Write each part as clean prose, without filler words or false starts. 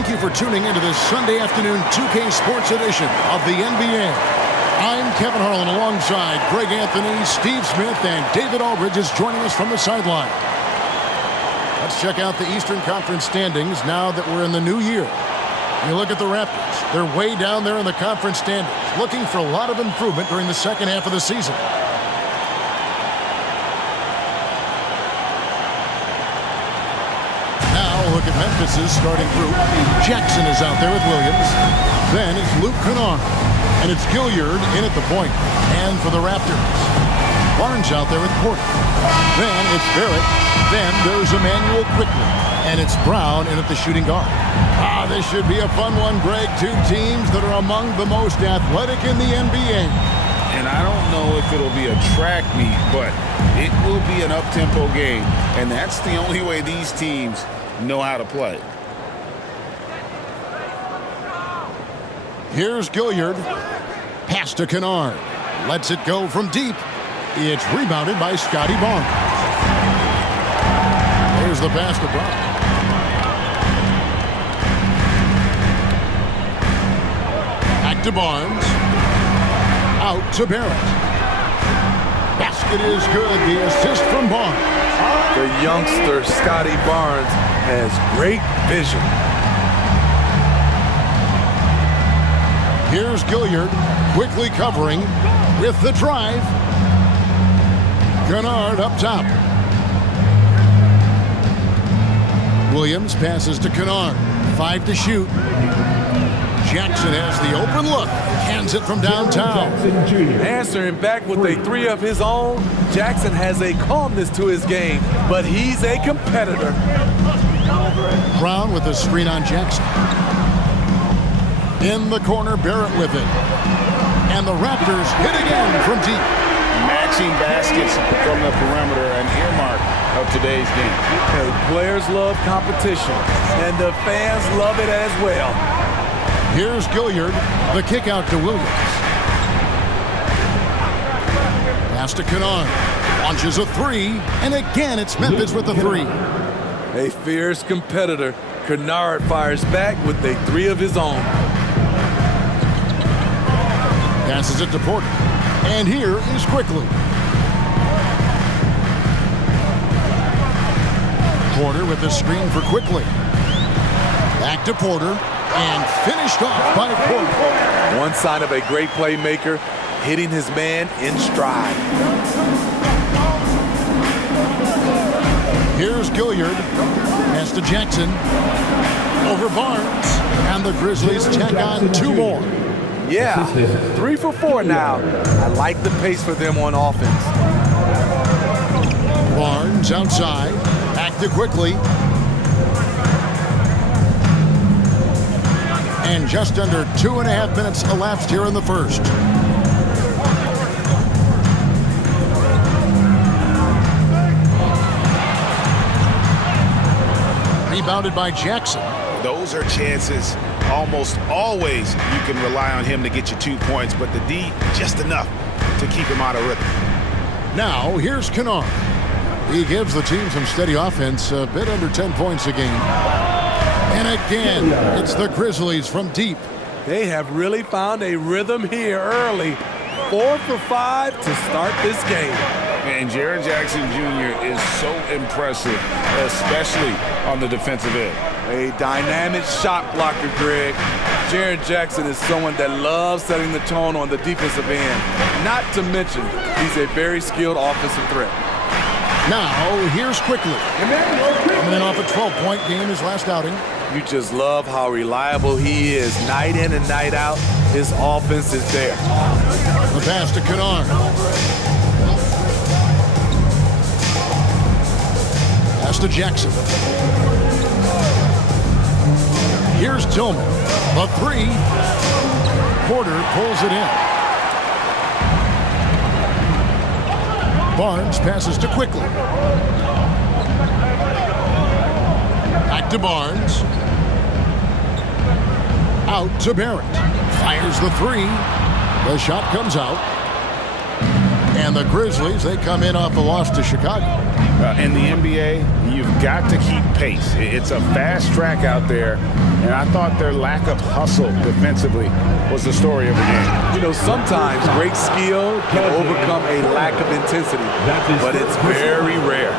Thank you for tuning into this Sunday afternoon 2K Sports edition of the NBA. I'm Kevin Harlan alongside Greg Anthony, Steve Smith, and David Aldridge is joining us from the sideline. Let's check out the Eastern Conference standings now that we're in the new year. You look at the Raptors. They're way down there in the conference standings, looking for a lot of improvement during the second half of the season. Look at Memphis's starting group. Jackson is out there with Williams. Then it's Luke Kennard. And it's Gilliard in at the point. And for the Raptors, Barnes out there with Porter. Then it's Barrett. Then there's Emmanuel quickly. And it's Brown in at the shooting guard. This should be a fun one, Greg. Two teams that are among the most athletic in the NBA. And I don't know if it'll be a track meet, but it will be an up-tempo game. And that's the only way these teams know how to play. Here's Gilliard. Pass to Kennard. Lets it go from deep. It's rebounded by Scotty Barnes. Here's the pass to Barnes. Back to Barnes. Out to Barrett. Basket is good. The assist from Barnes. The youngster, Scotty Barnes, has great vision. Here's Gilliard quickly covering with the drive. Kennard up top. Williams passes to Kennard. 5 to shoot. Jackson has the open look. Hands it from downtown. Answering back with a three of his own, Jackson has a calmness to his game, but he's a competitor. Brown with the screen on Jackson. In the corner, Barrett with it. And the Raptors hit again from deep. Matching baskets from the perimeter, an earmark of today's game. The players love competition, and the fans love it as well. Here's Gilliard, the kick out to Williams. Pass to Kennard. Launches a three, and again it's Memphis with the three. A fierce competitor, Kennard fires back with a three of his own. Passes it to Porter. And here is quickly. Porter with the screen for quickly. Back to Porter. And finished off by Porter. One sign of a great playmaker, hitting his man in stride. Here's Gilliard. Pass to Jackson. Over Barnes. And the Grizzlies tack on 2 more. Yeah, 3 for 4 now. I like the pace for them on offense. Barnes outside. Back to quickly. And just under 2.5 minutes elapsed here in the first. Rebounded by Jackson. Those are chances. Almost always you can rely on him to get you 2 points, but the D, just enough to keep him out of rhythm. Now, here's Kennard. He gives the team some steady offense, a bit under 10 points a game. And again, it's the Grizzlies from deep. They have really found a rhythm here early. 4 for 5 to start this game. And Jaren Jackson Jr. is so impressive, especially on the defensive end. A dynamic shot blocker, Greg. Jaren Jackson is someone that loves setting the tone on the defensive end. Not to mention, he's a very skilled offensive threat. Now, here's quickly. Coming in off a 12-point game his last outing. You just love how reliable he is night in and night out. His offense is there. The pass to Kennard. Pass to Jackson. Here's Tillman. The three. Porter pulls it in. Barnes passes to quickly. Back to Barnes. Out to Barrett. Fires the three. The shot comes out. And the Grizzlies, they come in off the loss to Chicago. In the NBA, you've got to keep pace. It's a fast track out there, and I thought their lack of hustle defensively was the story of the game. You know, sometimes great skill can overcome a lack of intensity, but it's very rare.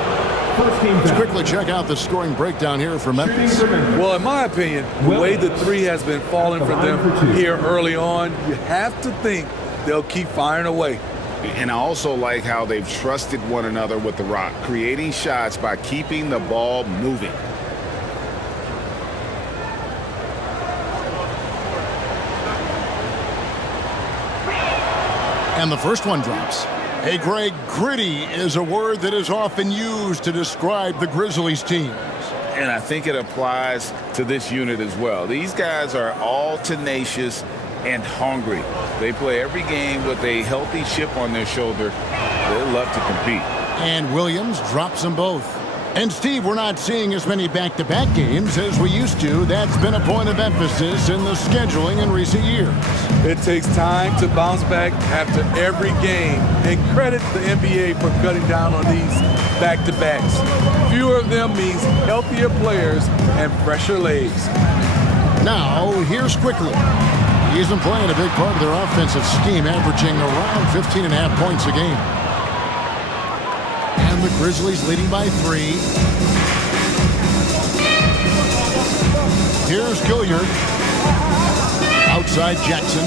Let's quickly check out the scoring breakdown here for Memphis. Well, in my opinion, the way the three has been falling for them here early on, you have to think they'll keep firing away. And I also like how they've trusted one another with the rock, creating shots by keeping the ball moving. And the first one drops. Hey, Greg, gritty is a word that is often used to describe the Grizzlies teams. And I think it applies to this unit as well. These guys are all tenacious and hungry. They play every game with a healthy chip on their shoulder. They love to compete. And Williams drops them both. And, Steve, we're not seeing as many back-to-back games as we used to. That's been a point of emphasis in the scheduling in recent years. It takes time to bounce back after every game, and credit the NBA for cutting down on these back-to-backs. Fewer of them means healthier players and fresher legs. Now, here's Quickly. He's been playing a big part of their offensive scheme, averaging around 15.5 points a game. And the Grizzlies leading by 3. Here's Gilliard. Outside Jackson.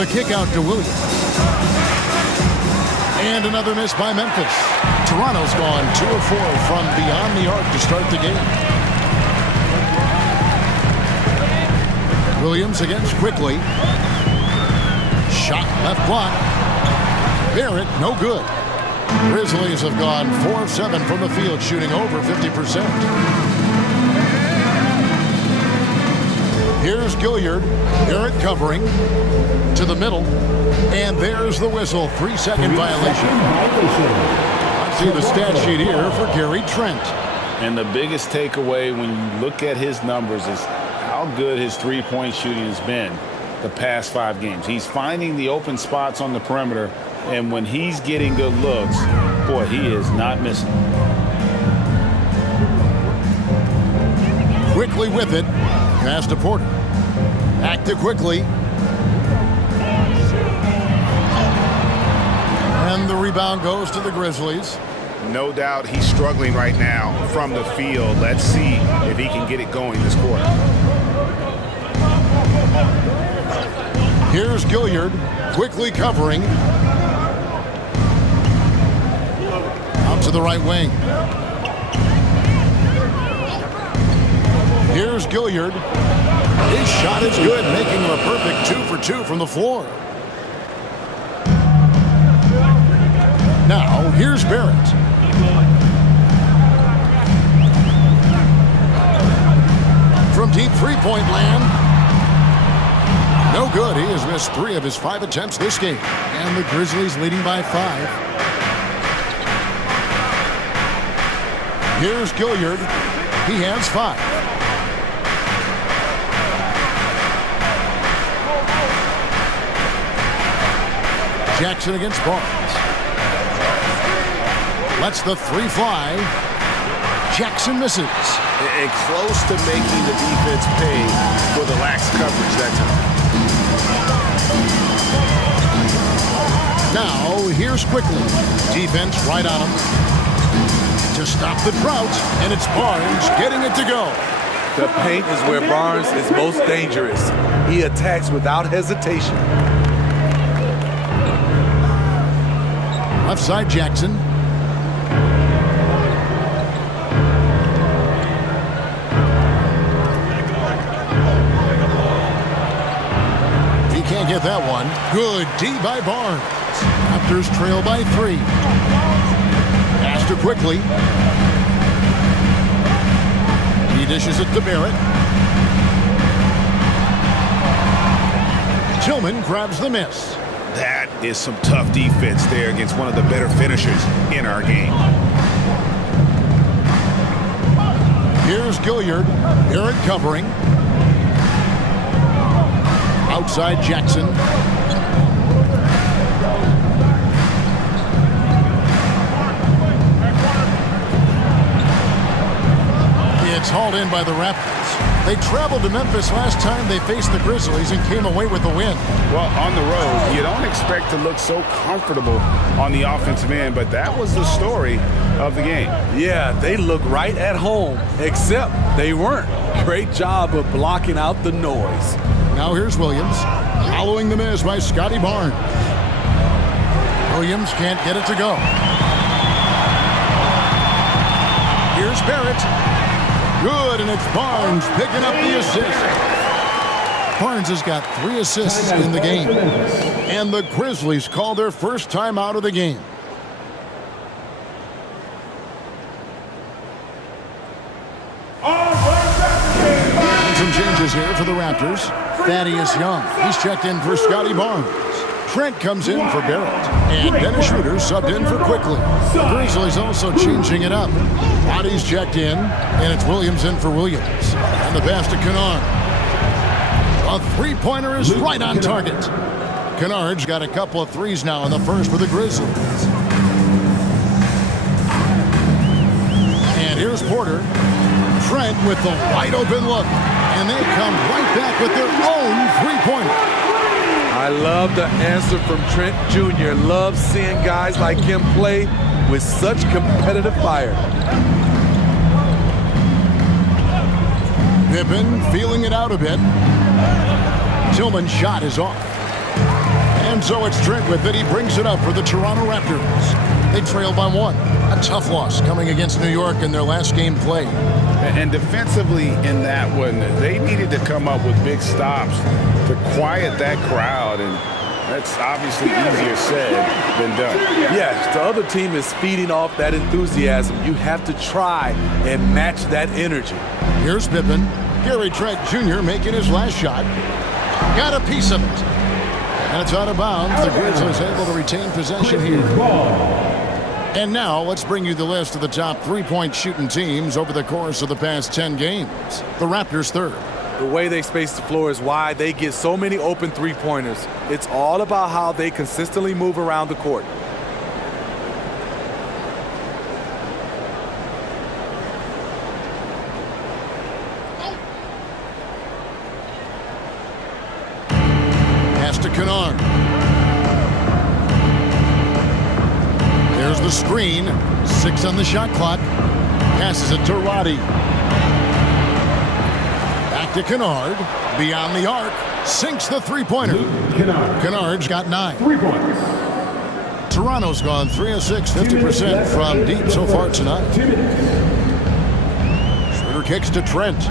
The kick out to Williams. And another miss by Memphis. Toronto's gone 2 of 4 from beyond the arc to start the game. Williams against Quickly. Shot left block. Barrett, no good. Grizzlies have gone 4 of 7 from the field, shooting over 50%. Here's Gilliard. Barrett covering to the middle. And there's the whistle. 3-second violation. Let's see the stat sheet here for Gary Trent. And the biggest takeaway when you look at his numbers is how good his three-point shooting has been the past 5 games. He's finding the open spots on the perimeter, and when he's getting good looks, boy, he is not missing. Quickly with it. Pass to Porter. Back to Quickly. And the rebound goes to the Grizzlies. No doubt he's struggling right now from the field. Let's see if he can get it going this quarter. Here's Gilliard. Quickly covering. Out to the right wing. Here's Gilliard. His shot is good, making him a perfect 2 for 2 from the floor. Now, here's Barrett. From deep three-point land. No good. He has missed 3 of his 5 attempts this game. And the Grizzlies leading by 5. Here's Gilliard. He has 5. Jackson against Barnes. Lets the 3 fly. Jackson misses. And close to making the defense pay for the lax coverage that time. Now, here's Quickly. Defense right on him. To stop the drought, and it's Barnes getting it to go. The paint is where Barnes is most dangerous. He attacks without hesitation. Left side, Jackson. He can't get that one. Good D by Barnes. Raptors trail by 3. Pass to Quickly. He dishes it to Barrett. Tillman grabs the miss. That is some tough defense there against one of the better finishers in our game. Here's Gilliard. Barrett covering. Outside Jackson. It's hauled in by the Raptors. They traveled to Memphis last time they faced the Grizzlies and came away with the win. Well, on the road, you don't expect to look so comfortable on the offensive end, but that was the story of the game. Yeah, they look right at home, except they weren't. Great job of blocking out the noise. Now here's Williams, following the miss by Scotty Barnes. Williams can't get it to go. Here's Barrett. Good, and it's Barnes picking up the assist. Barnes has got 3 assists in the game. And the Grizzlies call their first time out of the game. And some changes here for the Raptors. Thaddeus Young, he's checked in for Scotty Barnes. Trent comes in for Barrett. And Dennis Schroeder subbed in for Quickly. The Grizzlies also changing it up. Body's checked in, and it's Williams in for Williams. And the pass to Kennard. A three-pointer is right on target. Kennard's got a couple of threes now in the first for the Grizzlies. And here's Porter. Trent with the wide-open look. And they come right back with their own three-pointer. I love the answer from Trent Jr. Love seeing guys like him play with such competitive fire. Pippen feeling it out a bit. Tillman's shot is off. And so it's Trent with it. He brings it up for the Toronto Raptors. They trail by 1. A tough loss coming against New York in their last game played. And defensively in that one, they needed to come up with big stops to quiet that crowd, and that's obviously easier said than done. Yes, the other team is feeding off that enthusiasm. You have to try and match that energy. Here's Pippen. Gary Trent Jr. making his last shot. Got a piece of it. And it's out of bounds. The Grizzlies able to retain possession here. And now let's bring you the list of the top three-point shooting teams over the course of the past 10 games. The Raptors third. The way they space the floor is why they get so many open three-pointers. It's all about how they consistently move around the court. Pass to Kennard. There's the screen. 6 on the shot clock. Passes it to Roddy. Back to Kennard. Beyond the arc. Sinks the three-pointer. Kennard's got 9. 3 points. Toronto's gone 3 of 6, 50% from deep so far tonight. Schroeder kicks to Trent.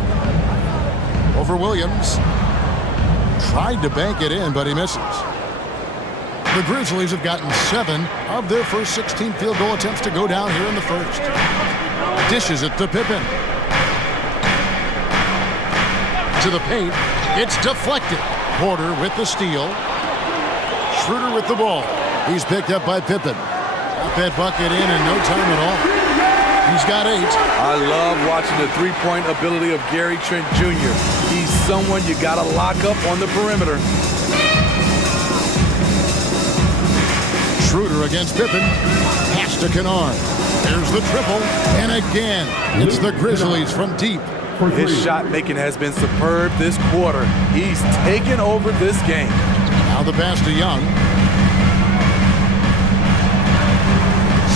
Over Williams. Tried to bank it in, but he misses. The Grizzlies have gotten 7 of their first 16 field goal attempts to go down here in the first. Dishes it to Pippen. To the paint. It's deflected. Porter with the steal. Schroeder with the ball. He's picked up by Pippen. Got that bucket in no time at all. He's got 8. I love watching the three-point ability of Gary Trent Jr. He's someone you got to lock up on the perimeter. Schroeder against Pippen. Pass to Kennard. There's the triple. And again, it's the Grizzlies from deep. His shot making has been superb this quarter. He's taken over this game. Now the pass to Young.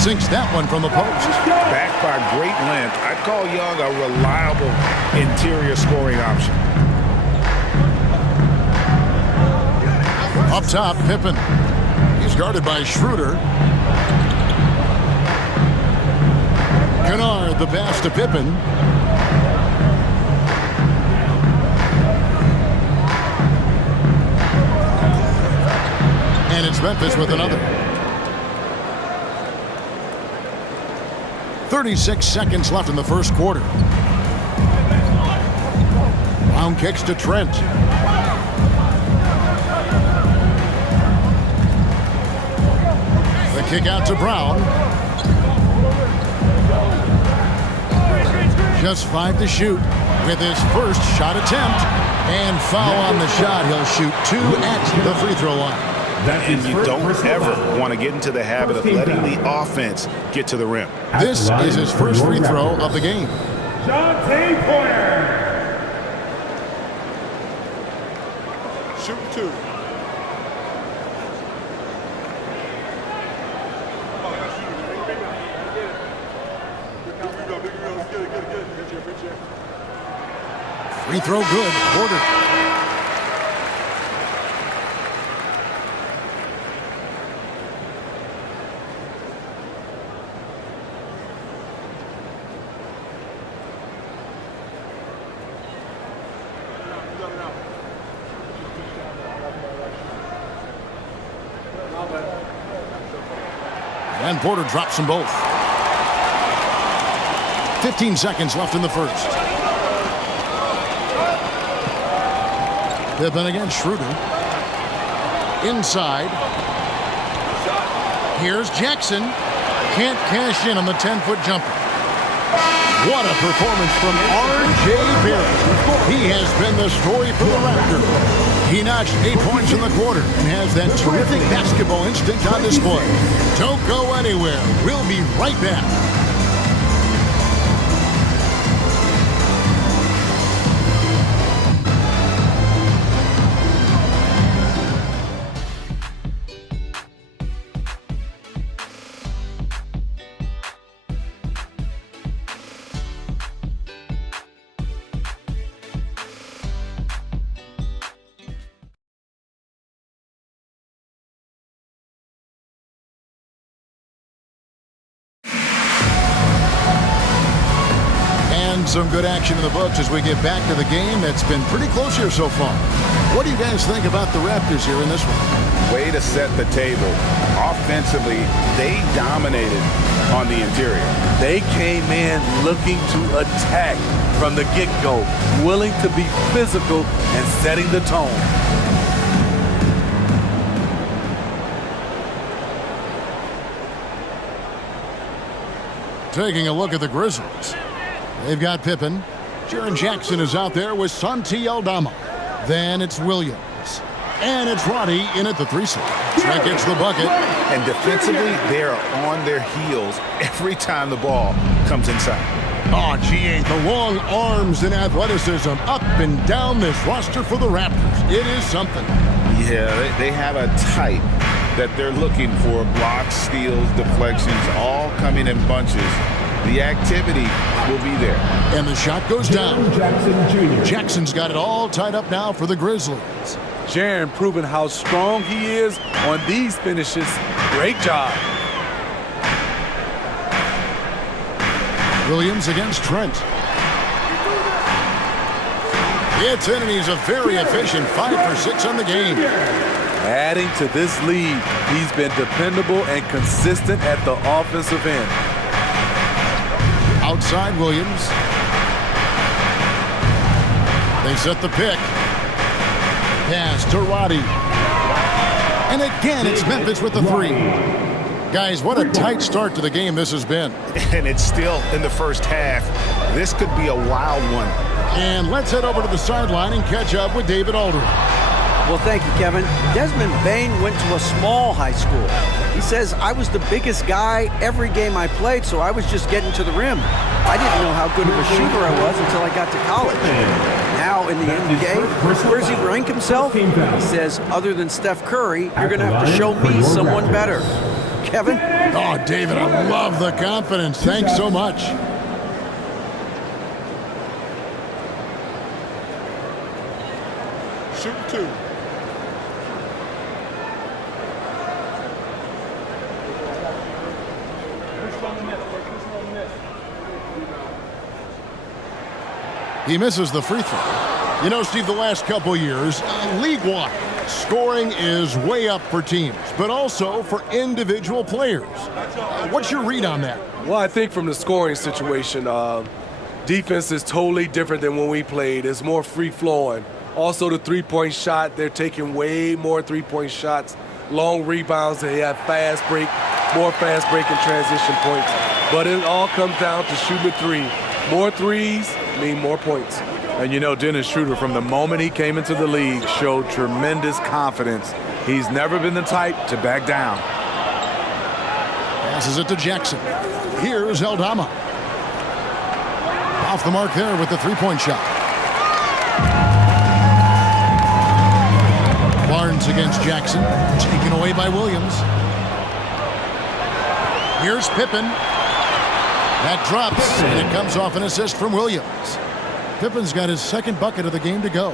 Sinks that one from the post. Backed by great length, I'd call Young a reliable interior scoring option. Up top, Pippen. He's guarded by Schroeder. Kennard, the pass to Pippen. And it's Memphis with another. 36 seconds left in the first quarter. Brown kicks to Trent. The kick out to Brown. Just 5 to shoot with his first shot attempt. And foul on the shot. He'll shoot 2 at the free throw line. And you don't ever want to get into the habit of letting the offense get to the rim. This is his first free throw of the game. Shoot 2. Free throw good. Porter. And Porter drops them both. 15 seconds left in the first. Pippen against Schroeder. Inside. Here's Jackson. Can't cash in on the 10-foot jumper. What a performance from R.J. Barrett. He has been the story for the Raptors. He notched 8 points in the quarter and has that terrific basketball instinct on display. Don't go anywhere. We'll be right back. Some good action in the books as we get back to the game that's been pretty close here so far. What do you guys think about the Raptors here in this one? Way to set the table. Offensively, they dominated on the interior. They came in looking to attack from the get-go, willing to be physical and setting the tone. Taking a look at the Grizzlies. They've got Pippen. Jaren Jackson is out there with Santi Aldama. Then it's Williams. And it's Roddy in at the 3 slot. That gets the bucket. And defensively, they are on their heels every time the ball comes inside. Oh, GA, the long arms and athleticism up and down this roster for the Raptors. It is something. Yeah, they have a type that they're looking for. Blocks, steals, deflections, all coming in bunches. The activity will be there. And the shot goes down. Jackson Jr. Jackson's got it all tied up now for the Grizzlies. Jaren proving how strong he is on these finishes. Great job. Williams against Trent. It's in, and he's a very efficient 5 for 6 on the game. Adding to this lead, he's been dependable and consistent at the offensive end. Outside Williams. They set the pick. Pass to Roddy. And again, it's Memphis with the 3. Guys, what a tight start to the game this has been. And it's still in the first half. This could be a wild one. And let's head over to the sideline and catch up with David Aldridge. Well, thank you, Kevin. Desmond Bain went to a small high school. He says, I was the biggest guy every game I played, so I was just getting to the rim. I didn't know how good of a shooter I was until I got to college. Now in the NBA, where does he rank himself? He says, other than Steph Curry, you're going to have to show me someone better. Kevin? Oh, David, I love the confidence. Thanks so much. Shoot 2. He misses the free throw. You know, Steve, the last couple years, league-wide, scoring is way up for teams, but also for individual players. What's your read on that? Well, I think from the scoring situation, defense is totally different than when we played. It's more free-flowing. Also, the three-point shot, they're taking way more three-point shots, long rebounds. They have fast break, more fast break and transition points. But it all comes down to shooting the 3. More threes mean more points. And you know, Dennis Schroeder, from the moment he came into the league, showed tremendous confidence. He's never been the type to back down. Passes it to Jackson. Here's Aldama. Off the mark there with the three-point shot. Barnes against Jackson. Taken away by Williams. Here's Pippen. That drops, and it comes off an assist from Williams. Pippen's got his second bucket of the game to go.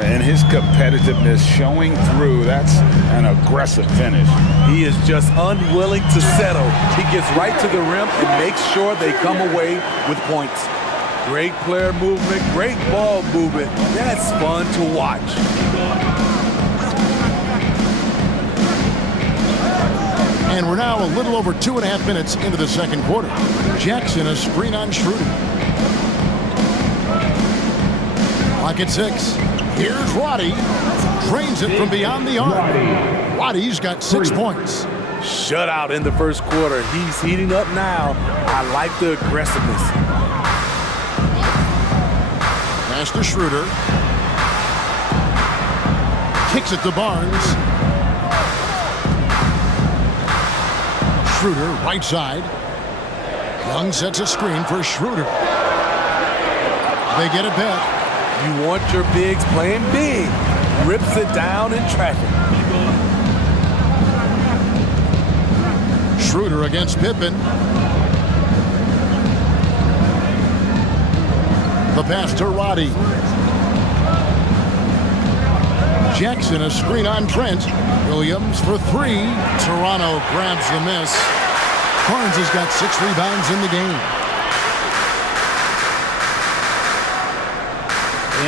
And his competitiveness showing through. That's an aggressive finish. He is just unwilling to settle. He gets right to the rim and makes sure they come away with points. Great player movement, great ball movement. That's fun to watch. And we're now a little over 2.5 minutes into the second quarter. Jackson a screen on Schroeder. Clock at 6. Here's Roddy. Drains it from beyond the arc. Roddy's got 6 points. Shutout in the first quarter. He's heating up now. I like the aggressiveness. Pass to Schroeder. Kicks it to Barnes. Schroeder, right side. Young sets a screen for Schroeder. They get it back. You want your bigs playing big. Rips it down in traffic. Schroeder against Pippen. The pass to Roddy. Jackson a screen on Trent. Williams for 3. Toronto grabs the miss. Barnes has got 6 rebounds in the game.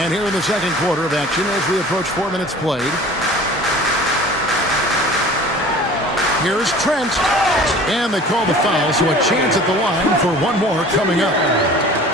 And here in the second quarter of action as we approach 4 minutes played. Here's Trent. And they call the foul, so a chance at the line for one more coming up.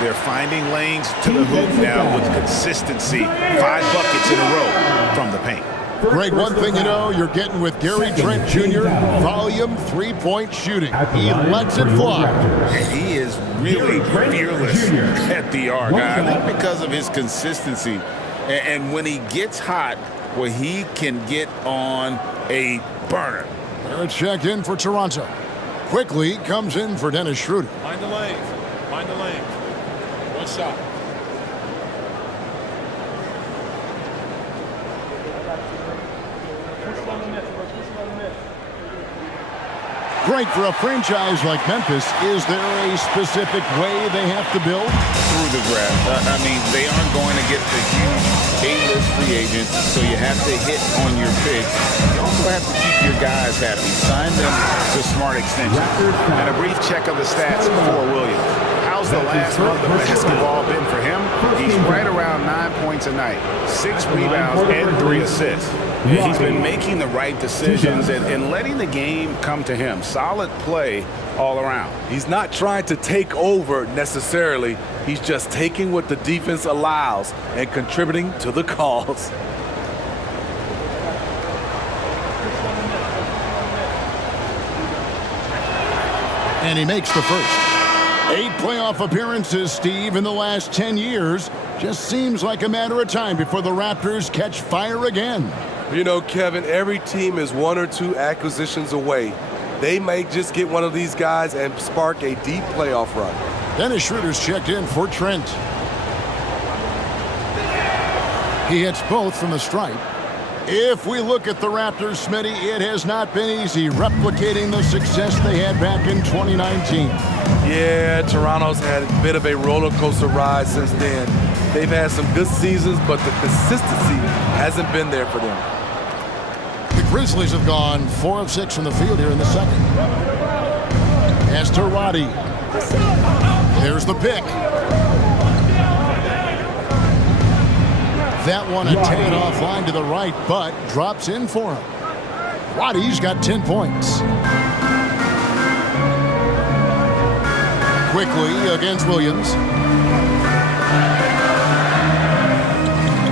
They're finding lanes to the hoop now with consistency. 5 buckets in a row from the paint. Greg, one thing you know you're getting with Gary Trent Jr., volume three-point shooting. He lets it fly. And he is really fearless at the arc. I think because of his consistency. And when he gets hot, well, he can get on a burner. They're checked in for Toronto. Quickly comes in for Dennis Schroeder. Find the lanes. Find the lanes. One shot. Great for a franchise like Memphis. Is there a specific way they have to build? Through the draft. I mean, they aren't going to get the huge A-list free agents, so you have to hit on your picks. You also have to keep your guys happy. Sign them to smart extensions. And a brief check of the stats for Williams. How's the last month of basketball been for him? He's right around 9 points a night, 6 rebounds, and 3 assists. He's been making the right decisions and letting the game come to him. Solid play all around. He's not trying to take over necessarily. He's just taking what the defense allows and contributing to the cause. And he makes the first. 8 playoff appearances, Steve, in the last 10 years. Just seems like a matter of time before the Raptors catch fire again. You know, Kevin, every team is 1 or 2 acquisitions away. They may just get one of these guys and spark a deep playoff run. Dennis Schroeder's checked in for Trent. He hits both from the stripe. If we look at the Raptors, Smitty, it has not been easy replicating the success they had back in 2019. Yeah, Toronto's had a bit of a roller coaster ride since then. They've had some good seasons, but the consistency hasn't been there for them. The Grizzlies have gone 4 of 6 from the field here in the second. Pass to Roddy. There's the pick. That one a tad offline to the right, but drops in for him. Roddy's got 10 points. Quickly against Williams.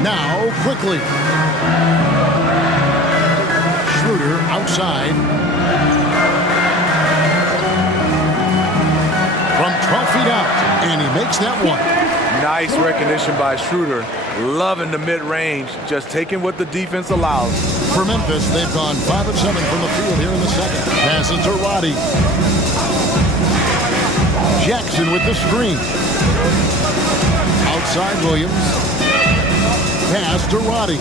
Now quickly. Schroeder outside. From 12 feet out, and he makes that one. Nice recognition by Schroeder. Loving the mid-range, just taking what the defense allows. For Memphis, they've gone 5 of 7 from the field here in the second. Passes to Roddy. Jackson with the screen. outside Williams. Pass to Roddy.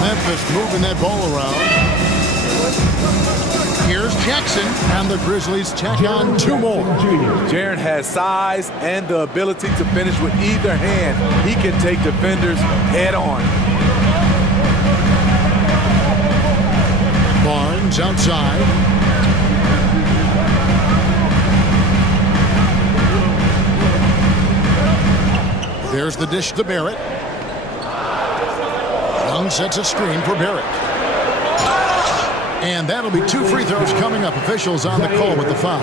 Memphis moving that ball around. Here's Jackson, and the Grizzlies check on 2 more. Jaren has size and the ability to finish with either hand. He can take defenders head on. Barnes outside. There's the dish to Barrett. Young sets a screen for Barrett. And that'll be 2 free throws coming up. Officials on the call with the foul.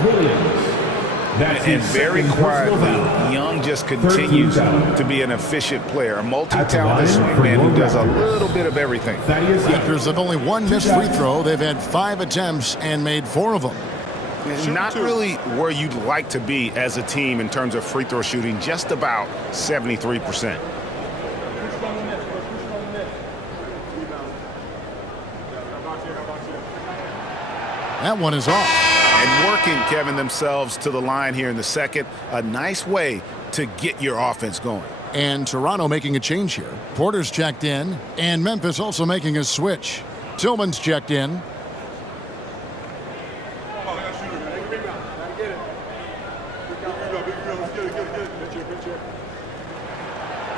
And very quietly, Young just continues to be an efficient player, a multi-talented man who does a little bit of everything. Raptors have only 1 missed free throw. They've had 5 attempts and made 4 of them. Not really where you'd like to be as a team in terms of free throw shooting, just about 73%. That one is off. And working, Kevin, themselves to the line here in the second. A nice way to get your offense going. And Toronto making a change here. Porter's checked in, and Memphis also making a switch. Tillman's checked in.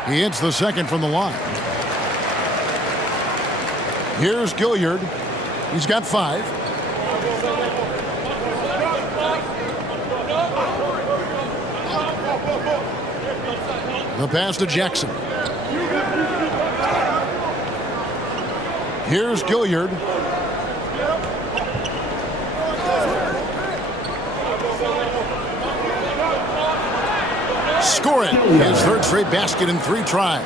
He hits the second from the line. Here's Gilliard. He's got 5. The pass to Jackson. Here's Gilliard. Score it. His 3rd straight basket in 3 tries.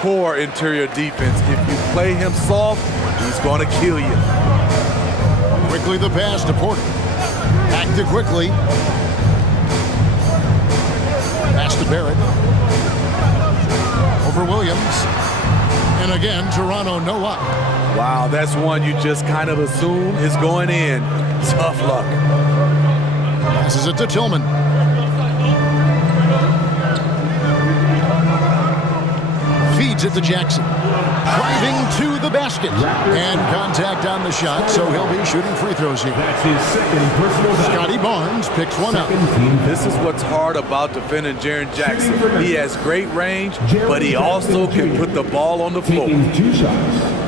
Poor interior defense. If you play him soft, he's going to kill you. Quickly the pass to Porter. Back to Quickly. Pass to Barrett. Over Williams. And again, Toronto no up. Wow, that's one you just kind of assume is going in. Tough luck. Passes it to Tillman. Feeds it to Jackson. Driving to the basket. And contact on the shot, so he'll be shooting free throws here. That's his 2nd personal foul. Scotty Barnes picks one up. This is what's hard about defending Jaren Jackson. He has great range, but he also can put the ball on the floor. Taking 2 shots.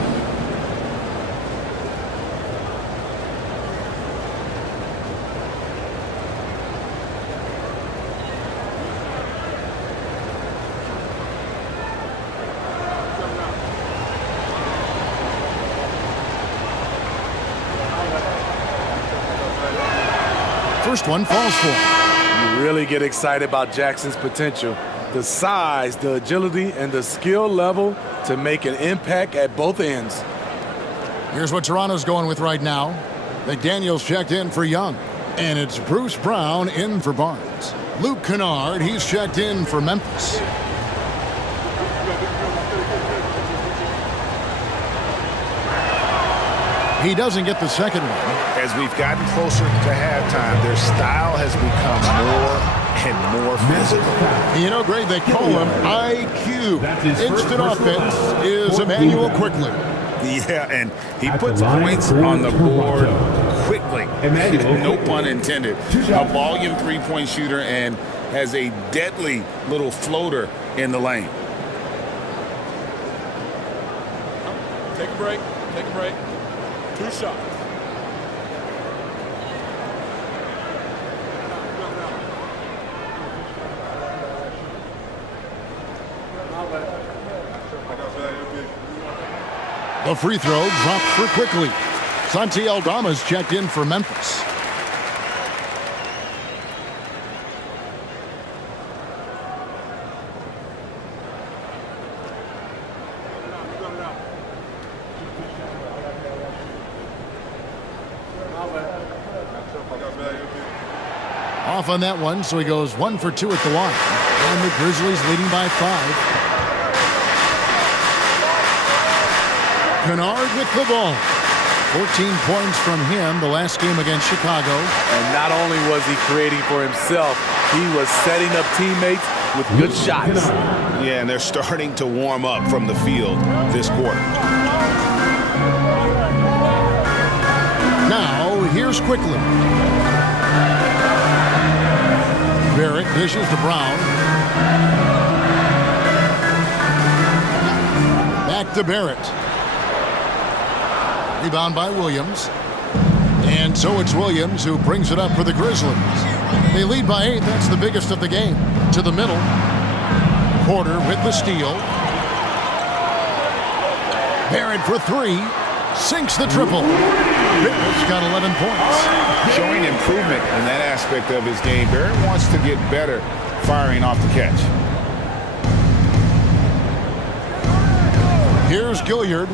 First one falls for him. You really get excited about Jackson's potential. The size, the agility, and the skill level to make an impact at both ends. Here's what Toronto's going with right now. McDaniels checked in for Young. And it's Bruce Brown in for Barnes. Luke Kennard, he's checked in for Memphis. He doesn't get the second one. As we've gotten closer to halftime, their style has become more and more physical. You know, Greg, they call him IQ. Instant offense is Emmanuel Quickly. Yeah, and he puts points on the board quickly. No pun intended. A volume 3-point shooter and has a deadly little floater in the lane. Take a break. Take a break. 2 shots. The free throw dropped for Quickly. Santi Aldama's checked in for Memphis. Off on that one, so he goes 1 for 2 at the line. And the Grizzlies leading by 5. Kennard with the ball. 14 points from him the last game against Chicago. And not only was he creating for himself, He was setting up teammates with good shots. Yeah, and they're starting to warm up from the field this quarter. Now, here's Quickly. Barrett dishes to Brown. Back to Barrett. Rebound by Williams. And so it's Williams who brings it up for the Grizzlies. They lead by 8. That's the biggest of the game. To the middle. Porter with the steal. Barrett for 3. Sinks the triple. Barrett's got 11 points. Showing improvement in that aspect of his game. Barrett wants to get better firing off the catch. Here's Gilliard.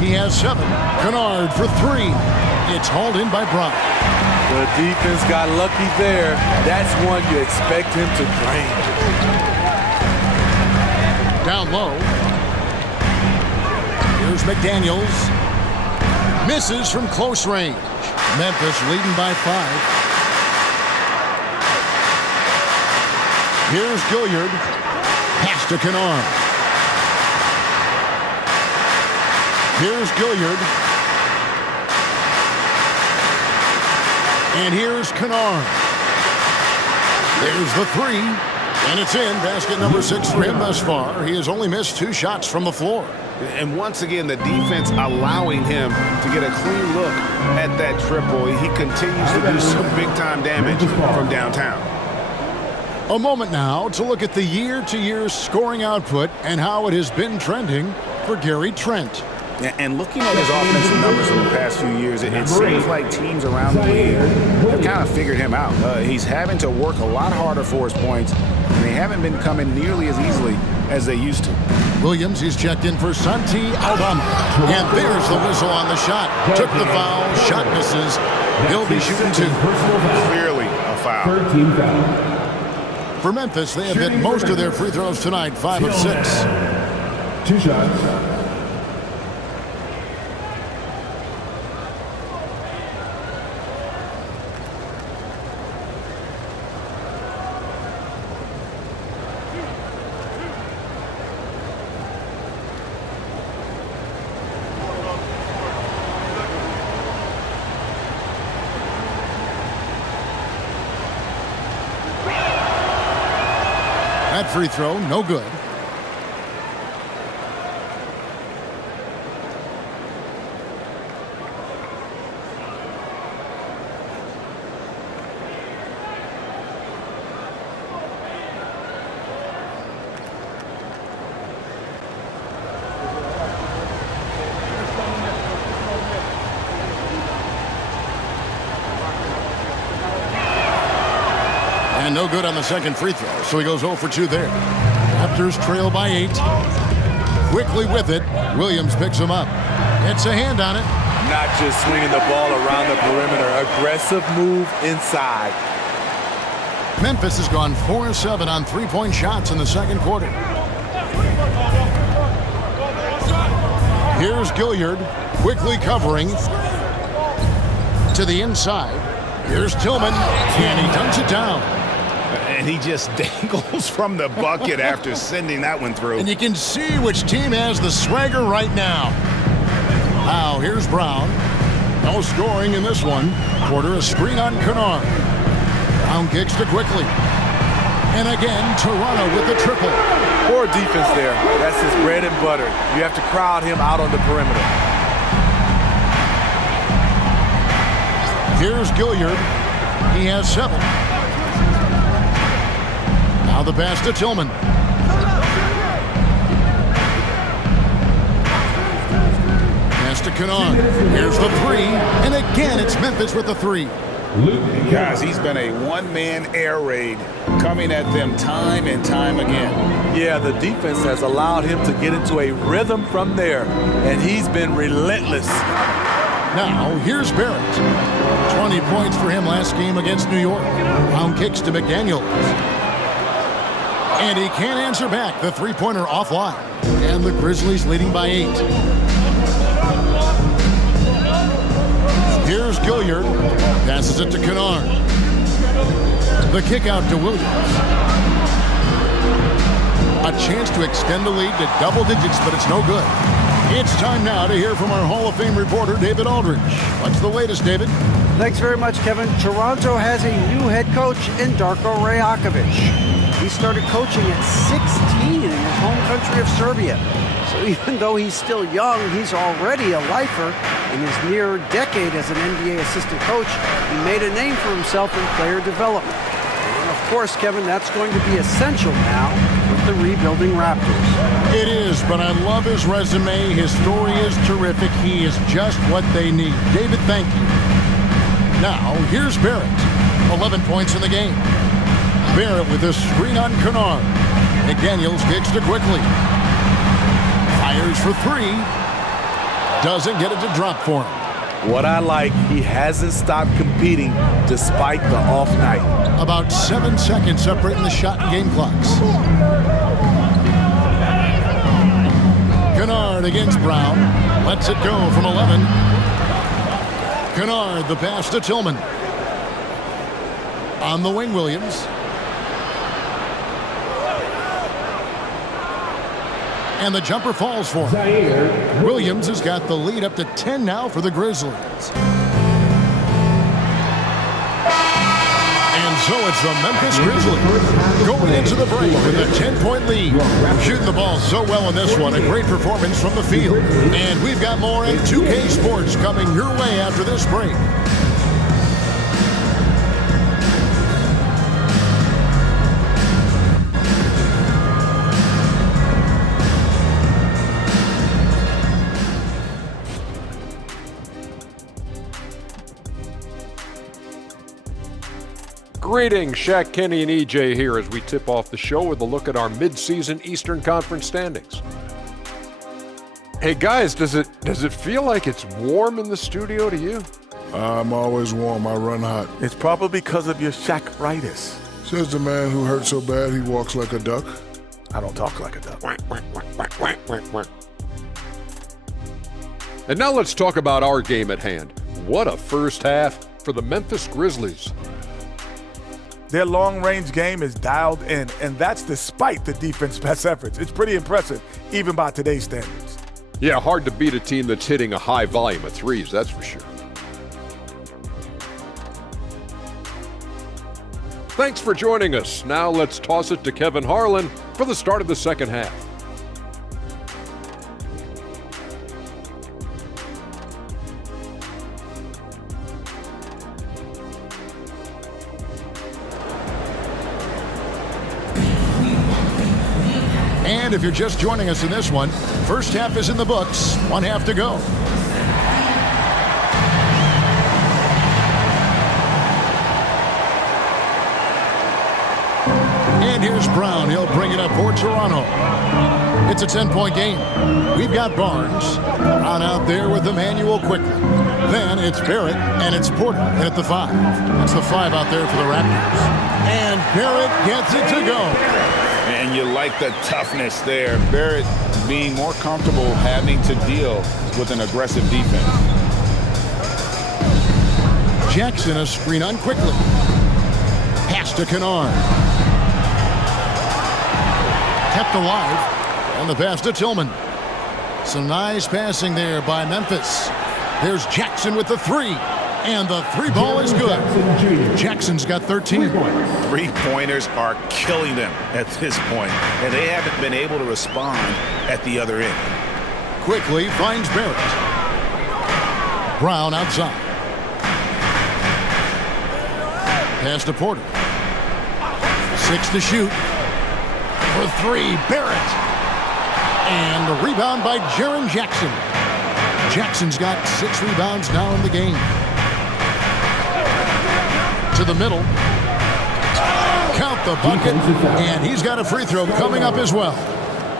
He has 7. Kennard for 3. It's hauled in by Brown. The defense got lucky there. That's one you expect him to drain. Down low. Here's McDaniels. Misses from close range. Memphis leading by 5. Here's Gilliard. Pass to Kennard. Here's Gilliard. And here's Kennard. There's the 3. And it's in. Basket number 6 for him thus far. He has only missed 2 shots from the floor. And once again, the defense allowing him to get a clean look at that triple. He continues to do some big-time damage from downtown. A moment now to look at the year-to-year scoring output and how it has been trending for Gary Trent. And looking at his offensive numbers in the past few years, it seems like teams around the league have kind of figured him out. He's having to work a lot harder for his points, and they haven't been coming nearly as easily as they used to. Williams, he's checked in for Santi Aldama. And there's the whistle on the shot. Took the foul, shot misses. He'll be shooting 2. Clearly a foul. 13 foul. For Memphis, they have hit most of their free throws tonight, 5 of 6. 2 shots. That free throw, no good. And no good on the second free throw, so he goes 0 for 2 there. Raptors trail by 8. Quickly with it, Williams picks him up. Gets a hand on it. Not just swinging the ball around the perimeter. Aggressive move inside. Memphis has gone 4 of 7 on three-point shots in the second quarter. Here's Gilliard, quickly covering to the inside. Here's Tillman, and he dunks it down. And he just dangles from the bucket after sending that one through. And you can see which team has the swagger right now. Now, here's Brown. No scoring in this one. Porter a screen on Kennard. Brown kicks to Quickly. And again, Toronto with the triple. Poor defense there. That's his bread and butter. You have to crowd him out on the perimeter. Here's Gilliard. He has 7. Now the pass to Tillman. Pass to Kennard. Here's the 3. And again, it's Memphis with the 3. Guys, he's been a one-man air raid coming at them time and time again. Yeah, the defense has allowed him to get into a rhythm from there, and he's been relentless. Now, here's Barrett. 20 points for him last game against New York. Brown kicks to McDaniels. And he can't answer back. The three-pointer offline. And the Grizzlies leading by 8. Here's Gilliard. Passes it to Kennard. The kick out to Williams. A chance to extend the lead to double digits, but it's no good. It's time now to hear from our Hall of Fame reporter, David Aldridge. What's the latest, David? Thanks very much, Kevin. Toronto has a new head coach in Darko Rajakovic. He started coaching at 16 in his home country of Serbia. So even though he's still young, he's already a lifer. In his near decade as an NBA assistant coach, he made a name for himself in player development. And of course, Kevin, that's going to be essential now with the rebuilding Raptors. It is, but I love his resume. His story is terrific. He is just what they need. David, thank you. Now, here's Barrett. 11 points in the game. Barrett with a screen on Kennard. McDaniels kicks to quickly. Fires for three. Doesn't get it to drop for him. What I like, he hasn't stopped competing despite the off night. About 7 seconds separating the shot and game clocks. Kennard against Brown. Lets it go from 11. Kennard, the pass to Tillman. On the wing, Williams. And the jumper falls for him. Williams has got the lead up to 10 now for the Grizzlies. And so it's the Memphis Grizzlies going into the break with a 10-point lead. Shooting the ball so well in this one. A great performance from the field. And we've got more in 2K Sports coming your way after this break. Greetings, Shaq, Kenny, and EJ here as we tip off the show with a look at our mid-season Eastern Conference standings. Hey guys, does it feel like it's warm in the studio to you? I'm always warm. I run hot. It's probably because of your Shaq-ritis. Says the man who hurt so bad he walks like a duck. I don't talk like a duck. And now let's talk about our game at hand. What a first half for the Memphis Grizzlies. Their long-range game is dialed in, and that's despite the defense's best efforts. It's pretty impressive, even by today's standards. Yeah, hard to beat a team that's hitting a high volume of threes, that's for sure. Thanks for joining us. Now let's toss it to Kevin Harlan for the start of the second half. And if you're just joining us in this one, first half is in the books. One half to go. And here's Brown. He'll bring it up for Toronto. It's a 10-point game. We've got Barnes on out there with Emmanuel quickly. Then it's Barrett and it's Porter in at the 5. That's the 5 out there for the Raptors. And Barrett gets it to go. And you like the toughness there. Barrett being more comfortable having to deal with an aggressive defense. Jackson a screen on quickly. Pass to Kennard. Kept alive. And the pass to Tillman. Some nice passing there by Memphis. There's Jackson with the 3. And the 3 ball is good. Jackson's got 13. Three-pointers are killing them at this point, and they haven't been able to respond at the other end. Quickly finds Barrett. Brown outside. Pass to Porter. 6 to shoot. For 3, Barrett. And the rebound by Jaren Jackson. Jackson's got 6 rebounds now in the game. To the middle. Count the bucket. And he's got a free throw coming up as well.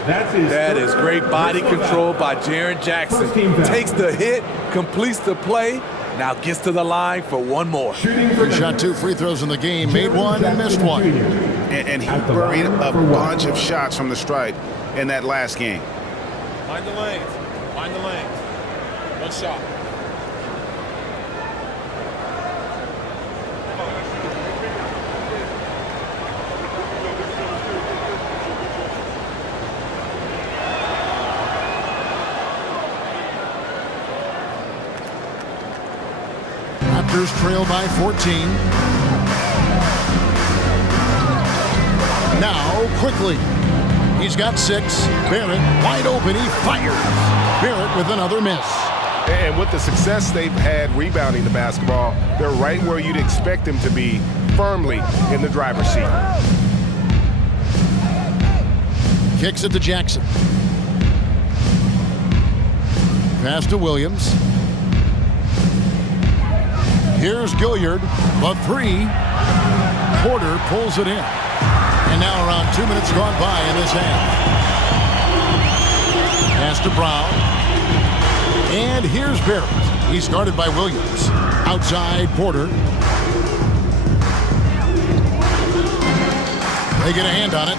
That is great body control by Jaren Jackson. Takes the hit, completes the play, now gets to the line for one more. He shot 2 free throws in the game, made 1 and missed 1. And he buried a bunch of shots from the stripe in that last game. Mind the lanes. Mind the lanes. One shot. Raptors trail by 14. Now, quickly. He's got 6. Barrett wide open. He fires. Barrett with another miss. And with the success they've had rebounding the basketball, they're right where you'd expect them to be, firmly in the driver's seat. Kicks it to Jackson. Pass to Williams. Here's Gilliard, the 3. Porter pulls it in. And now around 2 minutes gone by in this half. Pass to Brown. And here's Barrett. He's guarded by Williams. Outside Porter. They get a hand on it.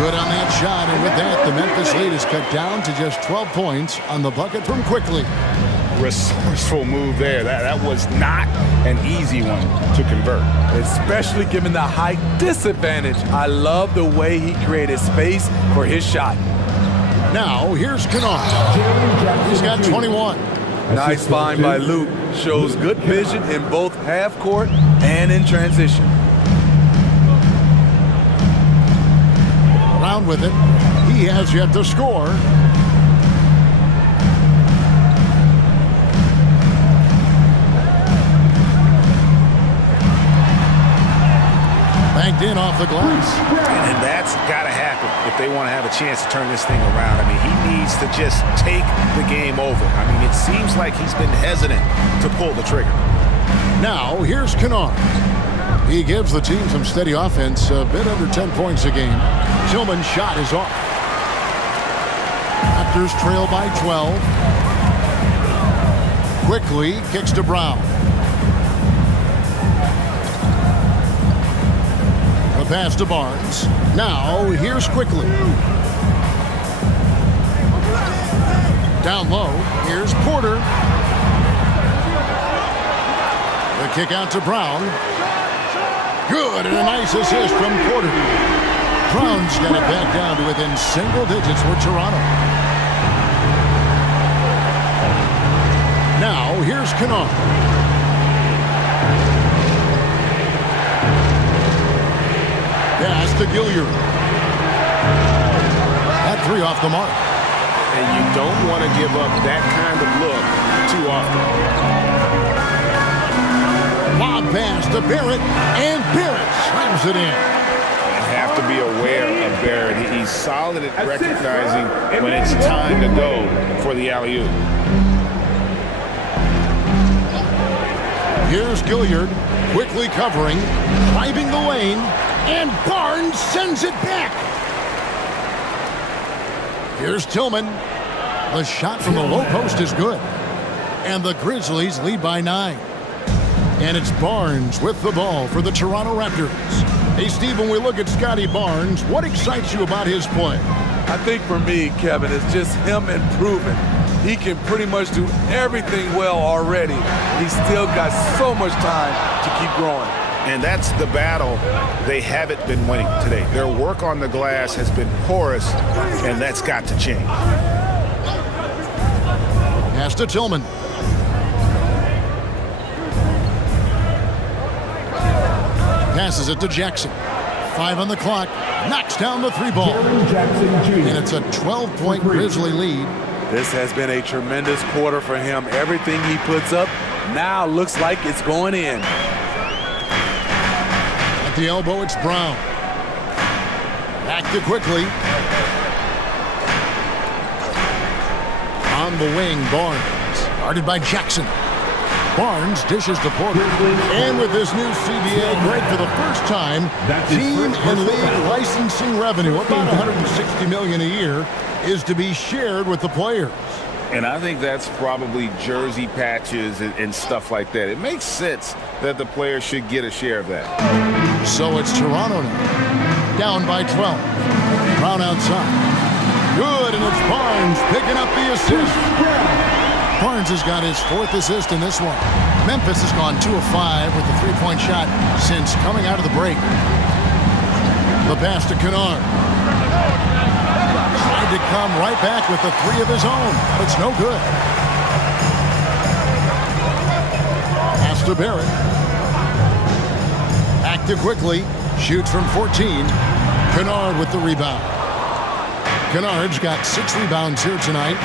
Good on that shot, and with that, the Memphis lead is cut down to just 12 points on the bucket from Quickly. Resourceful move there. That was not an easy one to convert. Especially given the height disadvantage. I love the way he created space for his shot. Now, here's Kennard. He's got 21. Nice find by Luke. Shows good vision in both half court and in transition. Around with it. He has yet to score. Banked in off the glass. And that's got to happen if they want to have a chance to turn this thing around. I mean, he needs to just take the game over. I mean, it seems like he's been hesitant to pull the trigger. Now, here's Kennard. He gives the team some steady offense, a bit under 10 points a game. Tillman's shot is off. Raptors trail by 12. Quickly kicks to Brown. The pass to Barnes. Now, here's Quickly. Down low, here's Porter. The kick out to Brown. Good, and a nice assist from Porter. Brown's got it back down to within single digits for Toronto. Now, here's Kennard. Pass to Gilliard. That 3 off the mark. And you don't want to give up that kind of look too often. Lob pass to Barrett, and Barrett slams it in. You have to be aware of Barrett. He's solid at recognizing when it's time to go for the alley-oop. Here's Gilliard, quickly covering, driving the lane, and Barnes sends it back. Here's Tillman. The shot from the low post is good. And the Grizzlies lead by 9. And it's Barnes with the ball for the Toronto Raptors. Hey, Steve, when we look at Scotty Barnes, what excites you about his play? I think for me, Kevin, it's just him improving. He can pretty much do everything well already. He's still got so much time to keep growing. And that's the battle they haven't been winning today. Their work on the glass has been porous, and that's got to change. Pass to Tillman. Passes it to Jackson. 5 on the clock. Knocks down the 3 ball. And it's a 12-point Grizzly lead. This has been a tremendous quarter for him. Everything he puts up now looks like it's going in. At the elbow, it's Brown. Back to Quickly. On the wing, Barnes. Guarded by Jackson. Barnes dishes to Porter. And with this new CBA, Greg, for the first time, team and league licensing revenue, about $160 million a year, is to be shared with the players. And I think that's probably jersey patches and stuff like that. It makes sense that the players should get a share of that. So it's Toronto now, down by 12. Brown outside. Good, and it's Barnes picking up the assist. Barnes has got his 4th assist in this one. Memphis has gone 2 of 5 with the 3-point shot since coming out of the break. The pass to Kennard. Tried to to come right back with the three of his own, but it's no good. Pass to Barrett. Active quickly. Shoots from 14. Kennard with the rebound. Kennard's got 6 rebounds here tonight.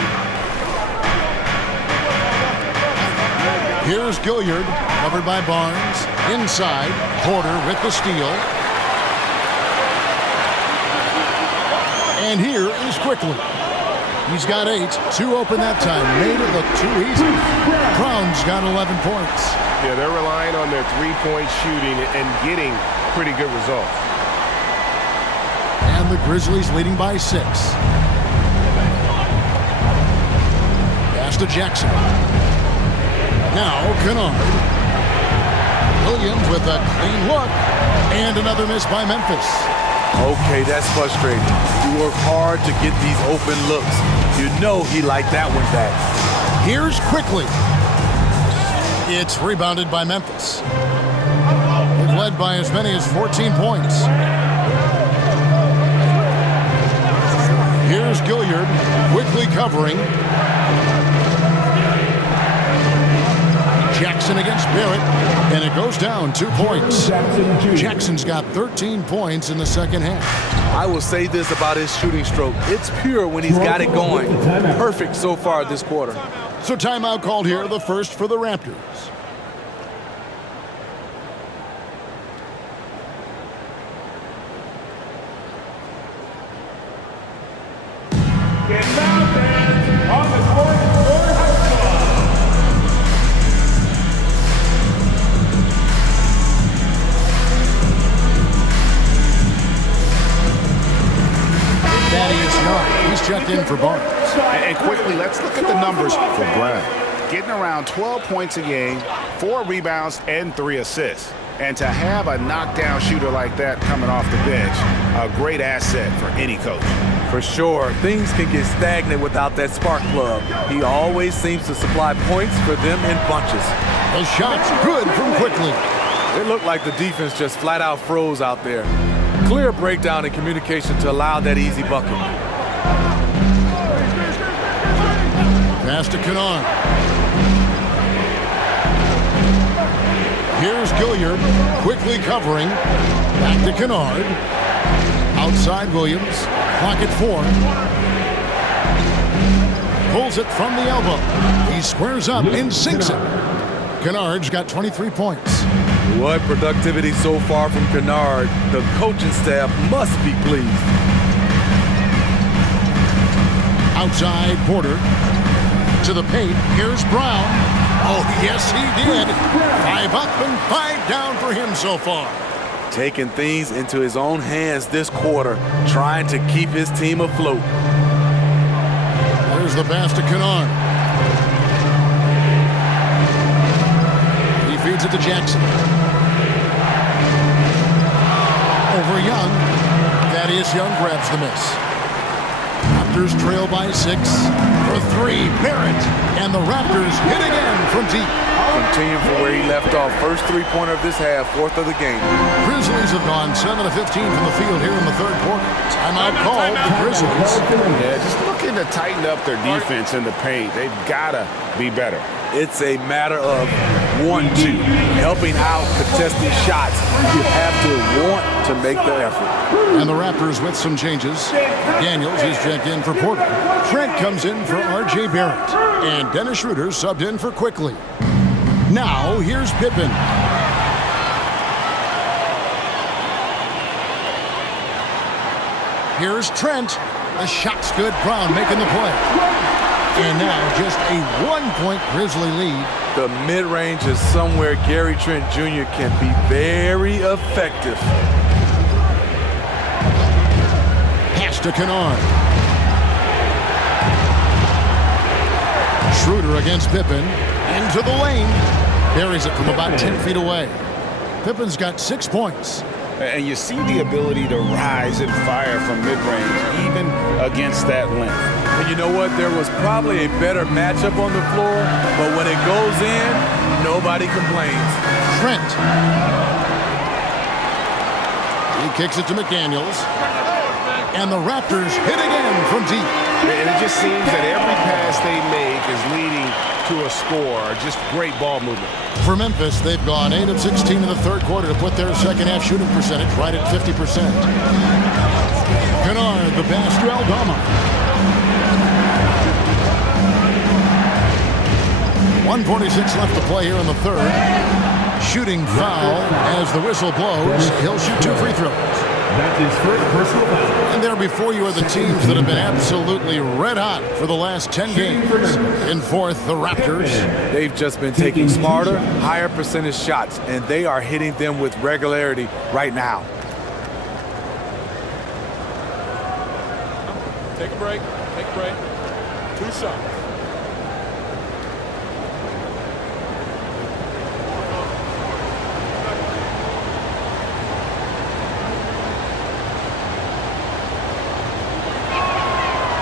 Here's Gilliard, covered by Barnes. Inside, Porter with the steal. And here is Quickly. He's got 8. 2 open that time. Made it look too easy. Brown's got 11 points. Yeah, they're relying on their three-point shooting and getting pretty good results. And the Grizzlies leading by 6. Pass to Jackson. Now Kennard. Williams with a clean look. And another miss by Memphis. Okay, that's frustrating. You work hard to get these open looks. You know he liked that one back. Here's Quickly. It's rebounded by Memphis. They've led by as many as 14 points. Here's Gilliard, quickly covering. Jackson against Barrett, and it goes down 2 points. Jackson's got 13 points in the second half. I will say this about his shooting stroke. It's pure when he's got it going. Perfect so far this quarter. So timeout called here, the first for the Raptors. On the court for House Club. Thaddeus Young, he's checked in for Barnes. And quickly, let's look at the numbers for Brown. Getting around 12 points a game, 4 rebounds, and 3 assists. And to have a knockdown shooter like that coming off the bench, a great asset for any coach. For sure, things can get stagnant without that spark plug. He always seems to supply points for them in bunches. The shot's good from Quickly. It looked like the defense just flat out froze out there. Clear breakdown in communication to allow that easy bucket. Pass to Kennard. Here's Gilliard, quickly covering. Back to Kennard. Outside Williams. Clock at 4. Pulls it from the elbow. He squares up and sinks it. Kennard's got 23 points. What productivity so far from Kennard. The coaching staff must be pleased. Outside Porter. To the paint. Here's Brown. Oh, yes, he did. 5 up and 5 down for him so far. Taking things into his own hands this quarter, trying to keep his team afloat. There's the pass to Kennard. He feeds it to Jackson. Over Young. Thaddeus Young grabs the miss. Raptors trail by 6. For 3, Barrett. And the Raptors hit again from deep. Continuing from where he left off. First three-pointer of this half, 4th of the game. Grizzlies have gone 7 of 15 from the field here in the 3rd quarter. Timeout called the Grizzlies. Yeah, just looking to tighten up their defense in the paint. They've got to be better. It's a matter of 1-2, helping out, contesting shots. You have to want to make the effort. And the Raptors with some changes. Daniels is checked in for Porter. Trent comes in for R.J. Barrett. And Dennis Schroeder subbed in for Quickly. Now, here's Pippen. Here's Trent. The shot's good. Brown making the play. And now just a 1-point Grizzly lead. The mid-range is somewhere Gary Trent Jr. can be very effective. Pass to Kennard. Schroeder against Pippen. Into the lane. Buries it from about 10 feet away. Pippen's got 6 points. And you see the ability to rise and fire from mid-range, even against that length. And you know what? There was probably a better matchup on the floor, but when it goes in, nobody complains. Trent. He kicks it to McDaniels. And the Raptors hit again from deep. And it just seems that every pass they make is leading to a score. Just great ball movement. For Memphis, they've gone 8 of 16 in the third quarter to put their second half shooting percentage right at 50%. Kennard, the pass to Aldama. 1:46 left to play here in the third. Shooting foul as the whistle blows. He'll shoot 2 free throws. That's his first personal foul. And there before you are the teams that have been absolutely red hot for the last 10 games. In fourth, the Raptors. They've just been taking smarter, higher percentage shots, and they are hitting them with regularity right now. Take a break. Take a break. 2 shots.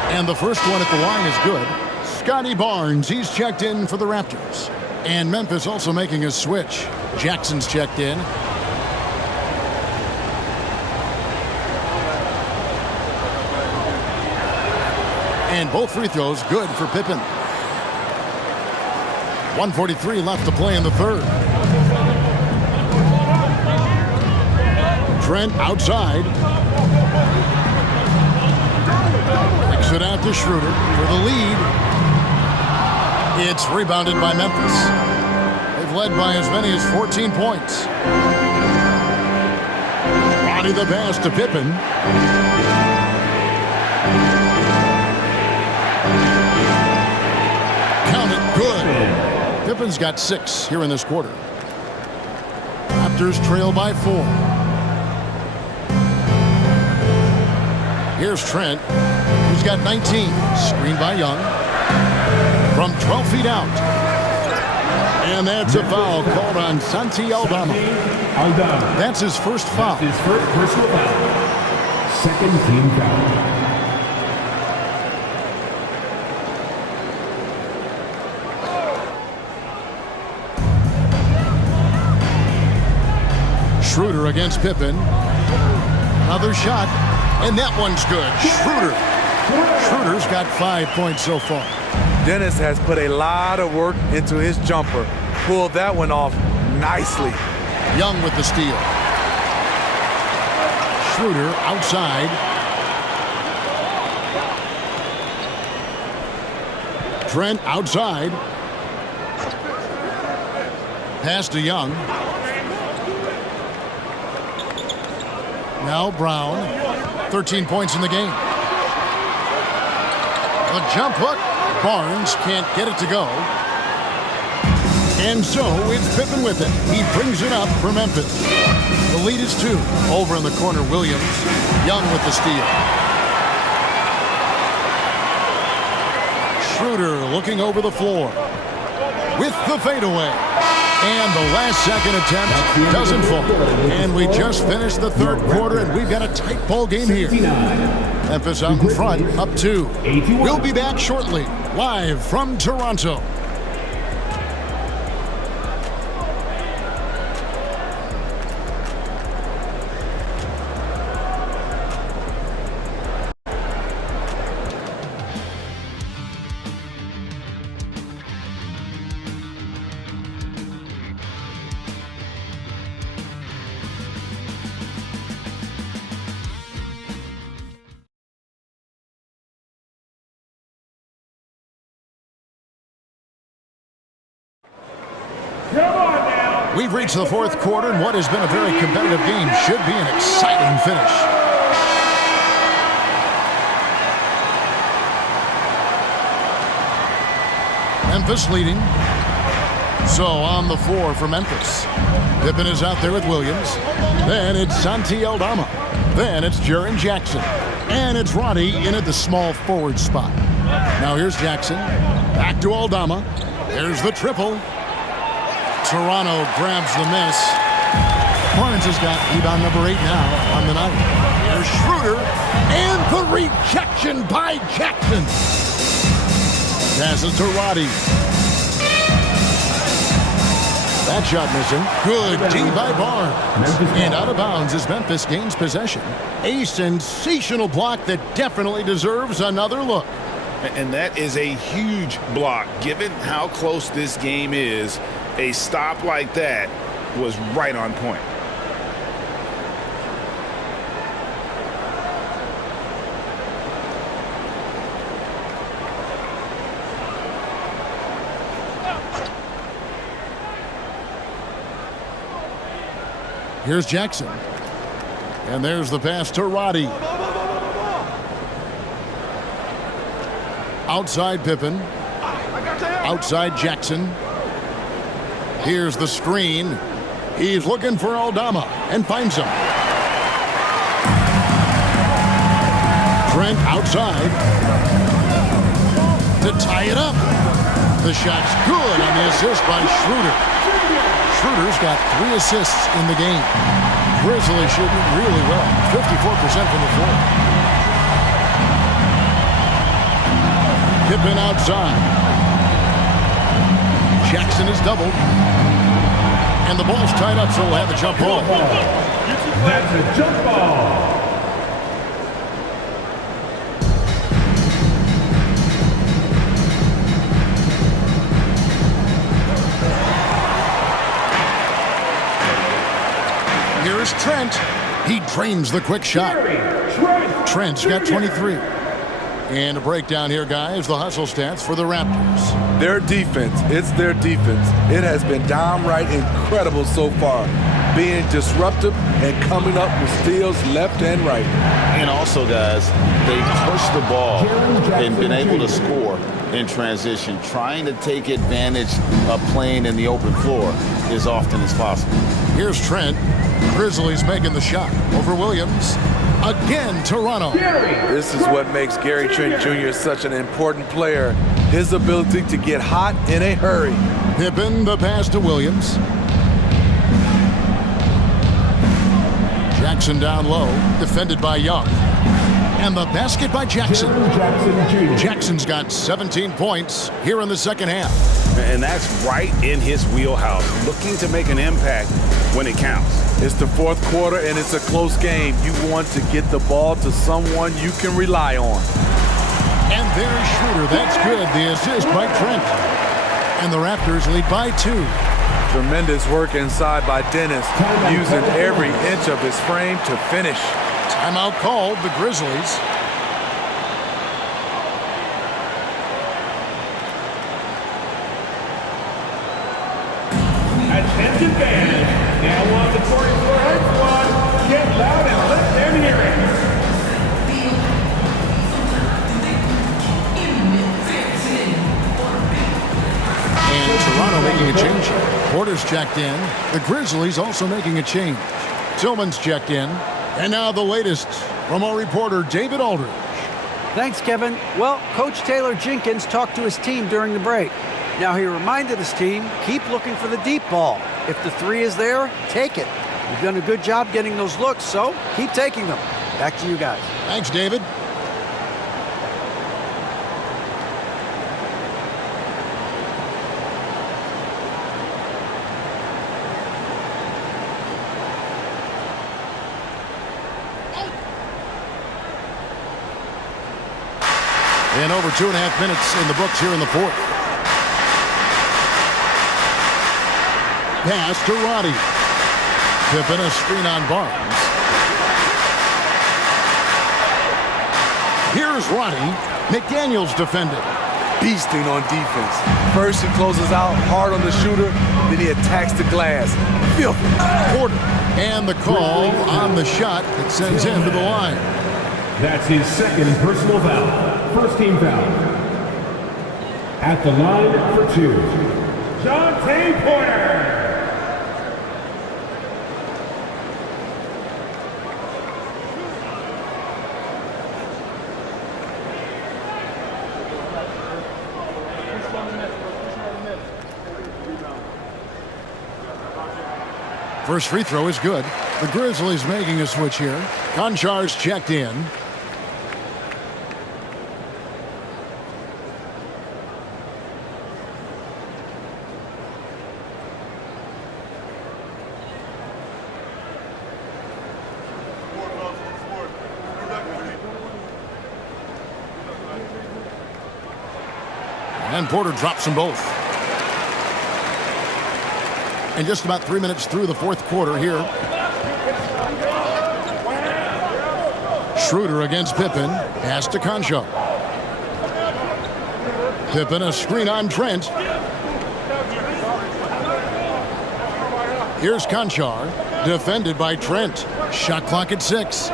And the first one at the line is good. Scotty Barnes, he's checked in for the Raptors. And Memphis also making a switch. Jackson's checked in. And both free throws good for Pippen. 1:43 left to play in the third. Trent outside. Kicks it out to Schroeder for the lead. It's rebounded by Memphis. They've led by as many as 14 points. Body the pass to Pippen. Count it, good. Pippen's got 6 here in this quarter. Raptors trail by 4. Here's Trent, who's got 19. Screened by Young. From 12 feet out. And that's a foul called on Santi Aldama. That's his first foul. His first personal foul. Second team foul. Schroeder against Pippen. Another shot. And that one's good. Schroeder's got 5 points so far. Dennis has put a lot of work into his jumper. Pulled that one off nicely. Young with the steal. Schroeder outside. Trent outside. Pass to Young. Now Brown. 13 points in the game. The jump hook. Barnes can't get it to go. And so it's Pippen with it. He brings it up for Memphis. The lead is 2. Over in the corner, Williams. Young with the steal. Schroeder looking over the floor. With the fadeaway. And the last second attempt doesn't fall. And we just finished the third quarter, and we've got a tight ball game here. Memphis out in front, up 2. We'll be back shortly, live from Toronto. We've reached the fourth quarter, and what has been a very competitive game should be an exciting finish. Memphis leading. So on the floor for Memphis. Pippen is out there with Williams. Then it's Santi Aldama. Then it's Jaren Jackson. And it's Roddy in at the small forward spot. Now here's Jackson. Back to Aldama. There's the triple. Toronto grabs the miss. Barnes has got rebound number 8 now on the night. Here's Schroeder. And the rejection by Jackson. Passes to Roddy. That shot missing. Good D by Barnes. And out of bounds as Memphis gains possession. A sensational block that definitely deserves another look. And that is a huge block. Given how close this game is, a stop like that was right on point. Here's Jackson. And there's the pass to Roddy. Outside Pippen. Outside Jackson. Here's the screen. He's looking for Aldama and finds him. Trent outside to tie it up. The shot's good on the assist by Schroeder. Schroeder's got 3 assists in the game. Grizzlies shooting really well, 54% from the floor. Pippen outside. Jackson is doubled. And the ball's tied up, so we'll have a jump ball. That's a jump ball. Here's Trent. He drains the quick shot. Trent's got 23. And a breakdown here, guys. The hustle stats for the Raptors. Their defense, it's their defense. It has been downright incredible so far. Being disruptive and coming up with steals left and right. And also, guys, they pushed the ball and been able to score in transition. Trying to take advantage of playing in the open floor as often as possible. Here's Trent. Grizzlies making the shot over Williams. Again, Toronto. This is what makes Gary Trent Jr. such an important player. His ability to get hot in a hurry. Pippen, the pass to Williams. Jackson down low, defended by Young. And the basket by Jackson. Jackson's got 17 points here in the second half. And that's right in his wheelhouse, looking to make an impact when it counts. It's the fourth quarter, and it's a close game. You want to get the ball to someone you can rely on. And there's Schroeder. That's good. The assist by Trent. And the Raptors lead by 2. Tremendous work inside by Dennis, using every inch of his frame to finish. Timeout called, the Grizzlies. Attention fans, now on the court for our squad. Get loud and let them hear it. And Toronto making a change. Porter's checked in. The Grizzlies also making a change. Tillman's checked in. And now the latest from our reporter, David Aldridge. Thanks, Kevin. Well, Coach Taylor Jenkins talked to his team during the break. Now he reminded his team, keep looking for the deep ball. If the 3 is there, take it. You've done a good job getting those looks, so keep taking them. Back to you guys. Thanks, David. And over 2.5 minutes in the books here in the fourth. Pass to Roddy. Pippen, a screen on Barnes. Here's Roddy. McDaniels defended. Beasting on defense. First he closes out hard on the shooter, then he attacks the glass. Filthy. Porter. And the call on the shot that sends him to the line. That's his second personal foul. First team foul. At the line for 2. Jonte Porter. First free throw is good. The Grizzlies making a switch here. Konchar's checked in. And Porter drops them both. And just about 3 minutes through the fourth quarter here. Schroeder against Pippen. Pass to Conchar. Pippen, a screen on Trent. Here's Conchar. Defended by Trent. Shot clock at 6.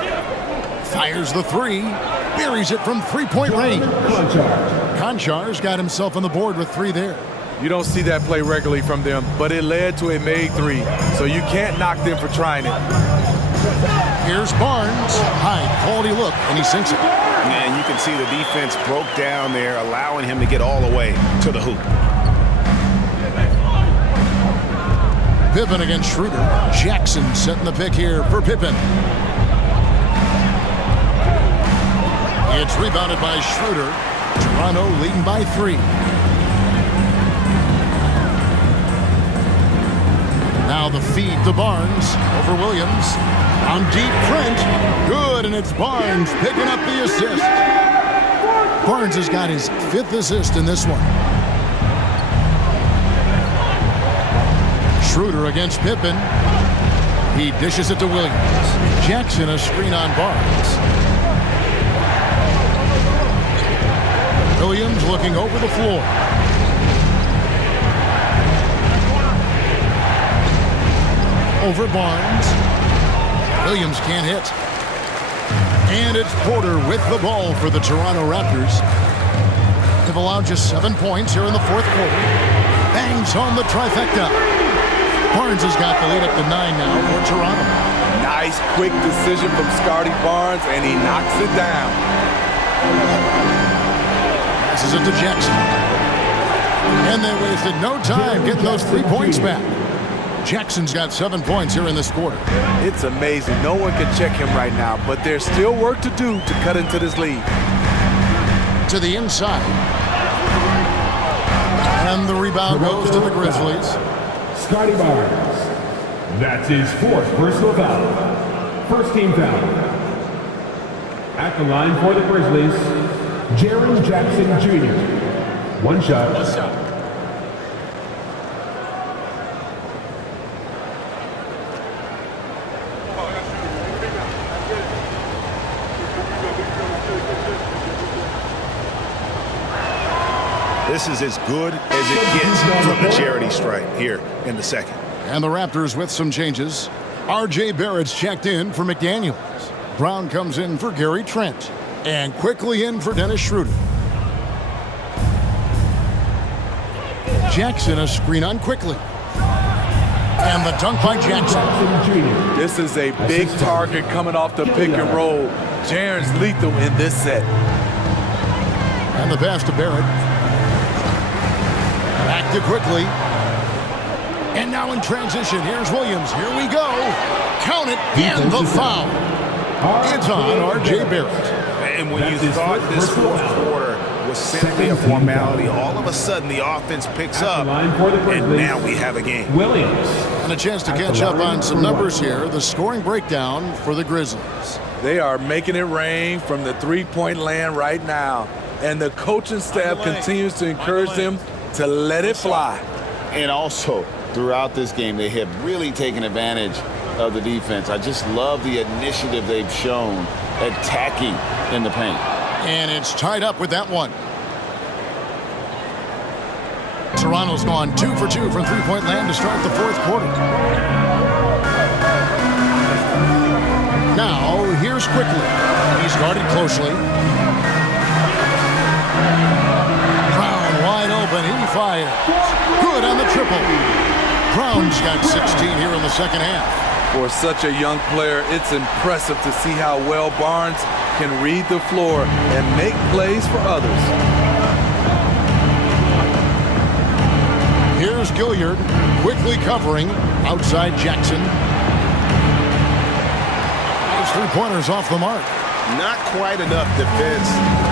Fires the three. Buries it from three-point range. Conchar's got himself on the board with 3 there. You don't see that play regularly from them, but it led to a made 3. So you can't knock them for trying it. Here's Barnes. High quality look, and he sinks it. And you can see the defense broke down there, allowing him to get all the way to the hoop. Pippen against Schroeder. Jackson setting the pick here for Pippen. It's rebounded by Schroeder. Toronto leading by 3. Now the feed to Barnes over Williams. On deep, Trent. Good, and it's Barnes picking up the assist. Barnes has got his 5th assist in this one. Schroeder against Pippen. He dishes it to Williams. Jackson a screen on Barnes. Williams looking over the floor. Over Barnes. Williams can't hit. And it's Porter with the ball for the Toronto Raptors. They've allowed just 7 points here in the fourth quarter. Bangs home the trifecta. Barnes has got the lead up to 9 now for Toronto. Nice quick decision from Scotty Barnes, and he knocks it down. Passes it to Jackson. And they wasted no time getting those 3 points back. Jackson's got 7 points here in this quarter. It's amazing. No one can check him right now, but there's still work to do to cut into this lead. To the inside. And the rebound goes to the Grizzlies. Scotty Barnes. That's his 4th personal foul. First team foul. At the line for the Grizzlies, Jaren Jackson Jr. 1 shot. This is as good as it gets from the charity stripe here in the second. And the Raptors with some changes. R.J. Barrett's checked in for McDaniels. Brown comes in for Gary Trent. And quickly in for Dennis Schroeder. Jackson a screen on quickly. And the dunk by Jackson. This is a big target coming off the pick and roll. Jaren's lethal in this set. And the pass to Barrett. Back to quickly. And now in transition, here's Williams. Here we go. Count it, and the foul. It's on R.J. Barrett. And when you thought this fourth quarter was simply a formality, all of a sudden the offense picks up, and now we have a game. Williams. And a chance to catch up on some numbers here. The scoring breakdown for the Grizzlies. They are making it rain from the three-point land right now. And the coaching staff continues to encourage them to let it fly. And also, throughout this game, they have really taken advantage of the defense. I just love the initiative they've shown attacking in the paint. And it's tied up with that one. Toronto's gone 2 for 2 from three-point land to start the fourth quarter. Now, here's quickly. He's guarded closely. Brown wide open. He fires. Good on the triple. Brown's got 16 here in the second half. For such a young player, it's impressive to see how well Barnes can read the floor and make plays for others. Here's Gilliard quickly covering outside Jackson. His three-pointers off the mark. Not quite enough defense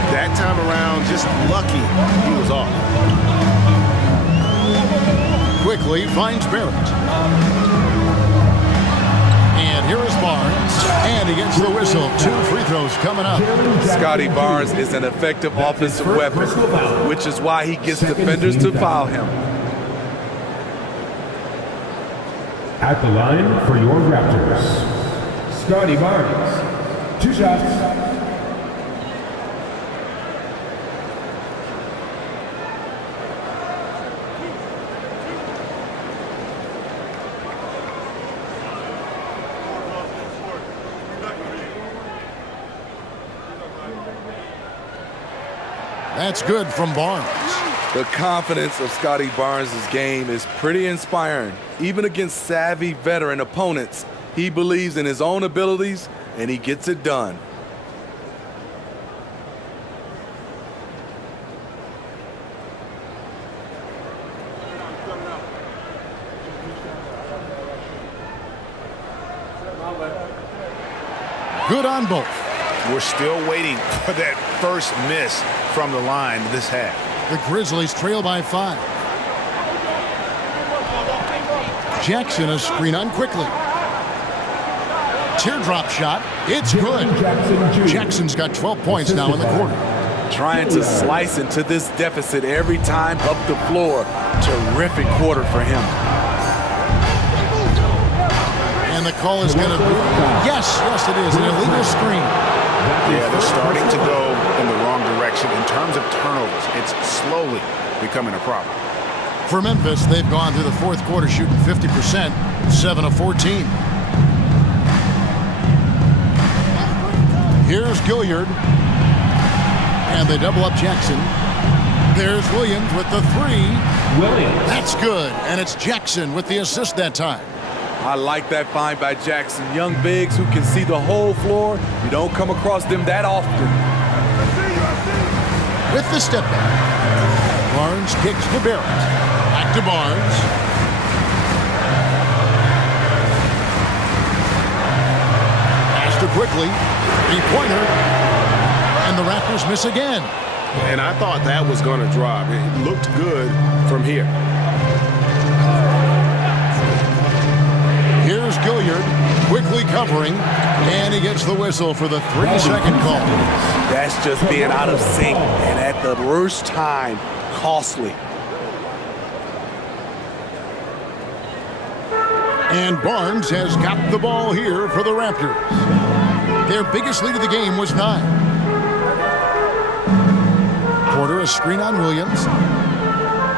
that time around. Just lucky he was off. Quickly finds Barrett. And here is Barnes. And he gets the whistle. 2 free throws fouls coming up. Scotty Barnes is an effective offensive weapon, which is why he gets defenders to foul him. At the line for your Raptors, Scotty Barnes. 2 shots. That's good from Barnes. The confidence of Scotty Barnes' game is pretty inspiring. Even against savvy veteran opponents, he believes in his own abilities and he gets it done. Good on both. We're still waiting for that first miss from the line this half. The Grizzlies trail by 5. Jackson a screen on quickly. Teardrop shot. It's good. Jackson's got 12 points now in the quarter. Trying to slice into this deficit every time up the floor. Terrific quarter for him. And the call is going to be, yes, it is, an illegal screen. Yeah, they're starting to go in the wrong direction in terms of turnovers. It's slowly becoming a problem. For Memphis, they've gone through the fourth quarter shooting 50%, 7 of 14. Here's Gilliard. And they double up Jackson. There's Williams with the 3. Williams. That's good. And it's Jackson with the assist that time. I like that find by Jackson. Young bigs who can see the whole floor. You don't come across them that often. With the step back. Barnes kicks to Barrett. Back to Barnes. Pass to quickly. 3-pointer. And the Raptors miss again. And I thought that was going to drop. It looked good from here. Here's Gilliard quickly covering, and he gets the whistle for the 3-second call. That's just being out of sync, and at the worst time, costly. And Barnes has got the ball here for the Raptors. Their biggest lead of the game was 9. Porter a screen on Williams.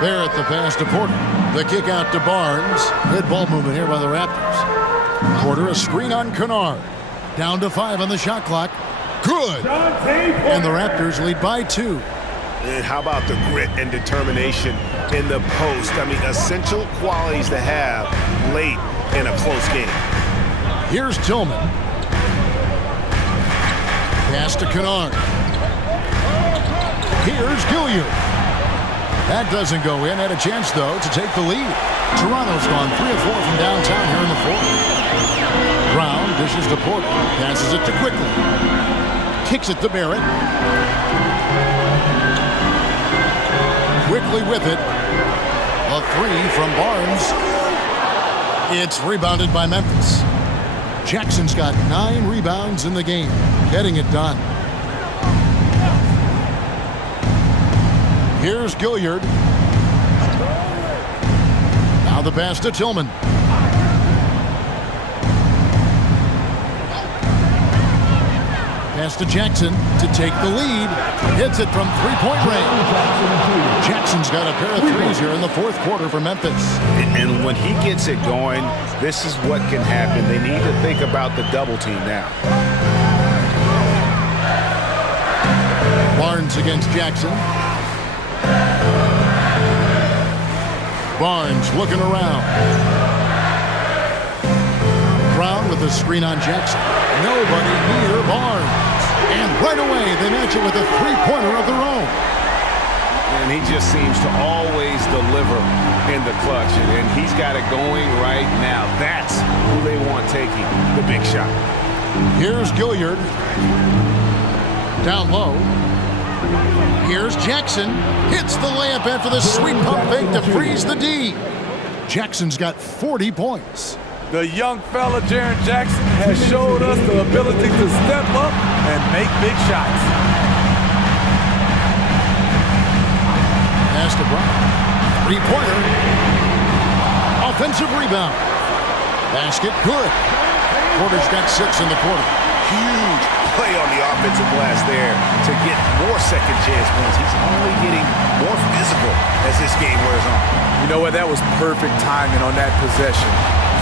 Barrett the pass to Porter. The kick out to Barnes. Good ball movement here by the Raptors. Porter a screen on Kennard. Down to 5 on the shot clock. Good. And the Raptors lead by 2. And how about the grit and determination in the post? I mean, essential qualities to have late in a close game. Here's Tillman. Pass to Kennard. Here's Gilliard. That doesn't go in. Had a chance, though, to take the lead. Toronto's gone 3 of 4 from downtown here in the fourth. Brown dishes to Porter. Passes it to Quickly. Kicks it to Barrett. Quickly with it. A 3 from Barnes. It's rebounded by Memphis. Jackson's got 9 rebounds in the game. Getting it done. Here's Gilliard. Now the pass to Tillman. Pass to Jackson to take the lead. Hits it from 3-point range. Jackson's got a pair of threes here in the fourth quarter for Memphis. And when he gets it going, this is what can happen. They need to think about the double team now. Barnes against Jackson. Barnes looking around. Brown with a screen on Jackson. Nobody near Barnes. And right away, they match it with a 3-pointer of their own. And he just seems to always deliver in the clutch. And he's got it going right now. That's who they want taking the big shot. Here's Gilliard. Down low. Here's Jackson. Hits the layup after the sweet pump fake to freeze the D. Jackson's got 40 points. The young fella, Jaren Jackson, has showed us the ability to step up and make big shots. Pass to Bryant. Three-pointer. Offensive rebound. Basket good. Porter's got 6 in the quarter. Huge play on the offensive glass there to get more second chance points. He's only getting more physical as this game wears on. You know what? That was perfect timing on that possession.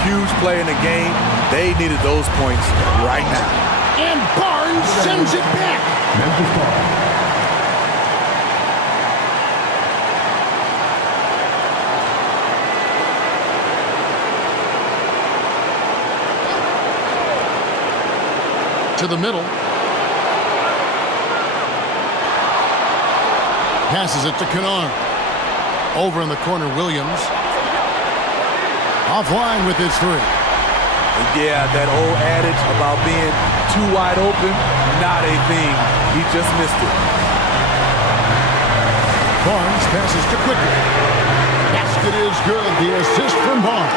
Huge play in the game. They needed those points right now. And Barnes sends it back. Memphis ball. To the middle. Passes it to Kennard. Over in the corner, Williams. Offline with his 3. And yeah, that old adage about being too wide open, not a thing. He just missed it. Barnes passes to Quickly. Basket is good. The assist from Barnes.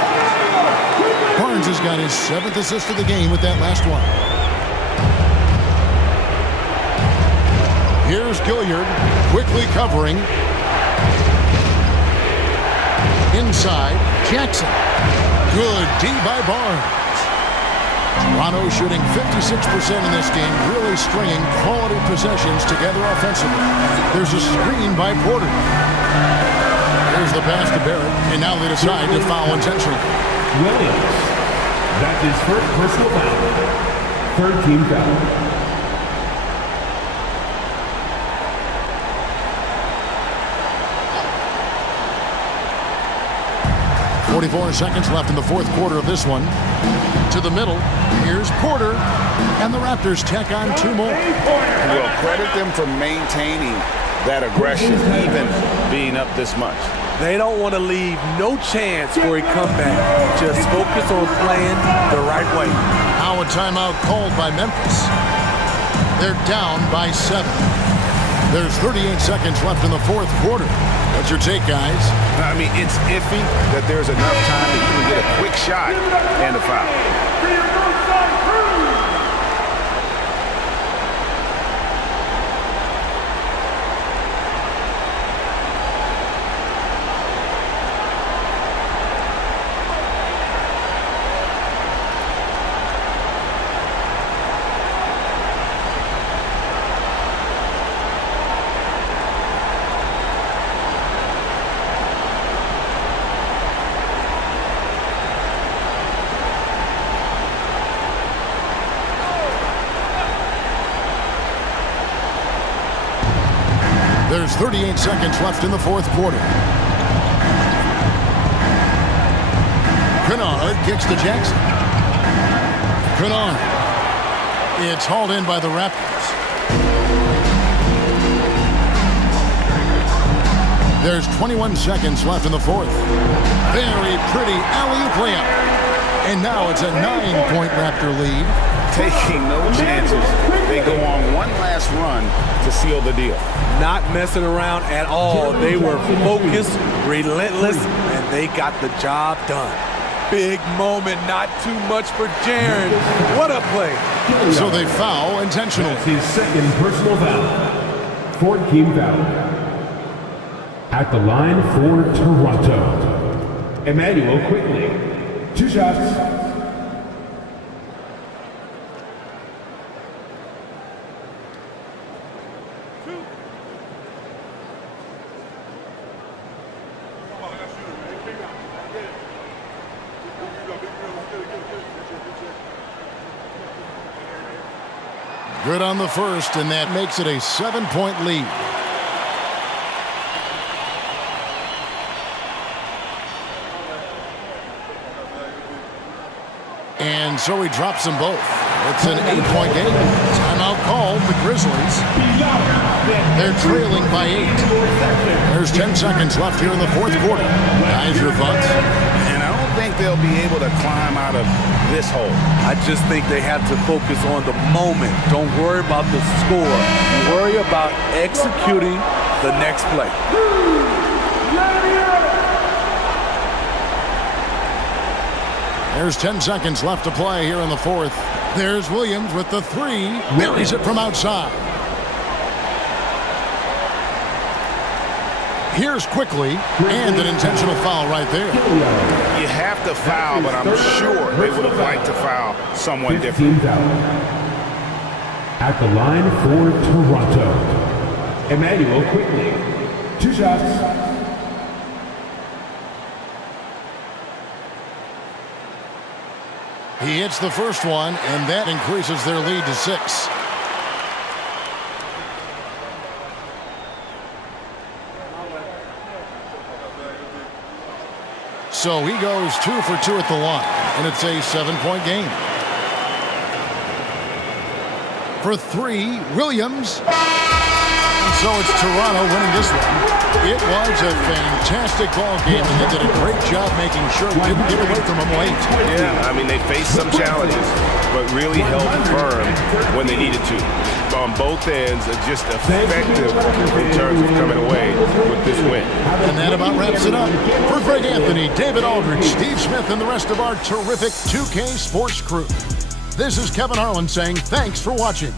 Barnes has got his 7th assist of the game with that last one. Here's Gilliard, quickly covering. Inside, Jackson. Good D by Barnes. Toronto shooting 56% in this game, really stringing quality possessions together offensively. There's a screen by Porter. There's the pass to Barrett, and now they decide to foul intentionally. Williams. That's his first personal foul. Third team foul. 44 seconds left in the 4th quarter of this one. To the middle. Here's Porter. And the Raptors tack on 2 more. Well, credit them for maintaining that aggression, even being up this much. They don't want to leave no chance for a comeback. Just focus on playing the right way. Now a timeout called by Memphis. They're down by 7. There's 38 seconds left in the 4th quarter. What's your take, guys? I mean, it's iffy that there's enough time to even get a quick shot and a foul. There's 38 seconds left in the 4th quarter. Kennard kicks to Jackson. Kennard. It's hauled in by the Raptors. There's 21 seconds left in the 4th. Very pretty alley-oop layup. And now it's a 9-point Raptor lead. Taking no chances. They go on one last run to seal the deal. Not messing around at all. They were focused, relentless, and they got the job done. Big moment, not too much for Jaren. What a play. So they foul intentionally. That's his second personal foul. 4th team foul. At the line for Toronto, Emmanuel Quickly. 2 shots. Good on the first, and that makes it a 7-point lead. And so he drops them both. It's an 8-point game. Timeout called, the Grizzlies. They're trailing by 8. There's 10 seconds left here in the 4th quarter. Guys, your thoughts? And I don't think they'll be able to climb out of this hole. I just think they have to focus on the moment. Don't worry about the score. Worry about executing the next play. There's 10 seconds left to play here in the 4th. There's Williams with the three. Buries it from outside. Here's quickly, and an intentional foul right there. You have to foul, but I'm sure they would have liked to foul someone different. At the line for Toronto, Emmanuel quickly. 2 shots. He hits the first one, and that increases their lead to 6. So he goes 2 for 2 at the line, and it's a 7-point game. For 3, Williams. And so it's Toronto winning this one. It was a fantastic ball game, and they did a great job making sure it didn't get away from them late. Yeah, I mean, they faced some challenges, but really held firm when they needed to. On both ends, just effective in terms of coming away with this win. And that about wraps it up. For Greg Anthony, David Aldridge, Steve Smith, and the rest of our terrific 2K Sports crew, this is Kevin Harlan saying thanks for watching.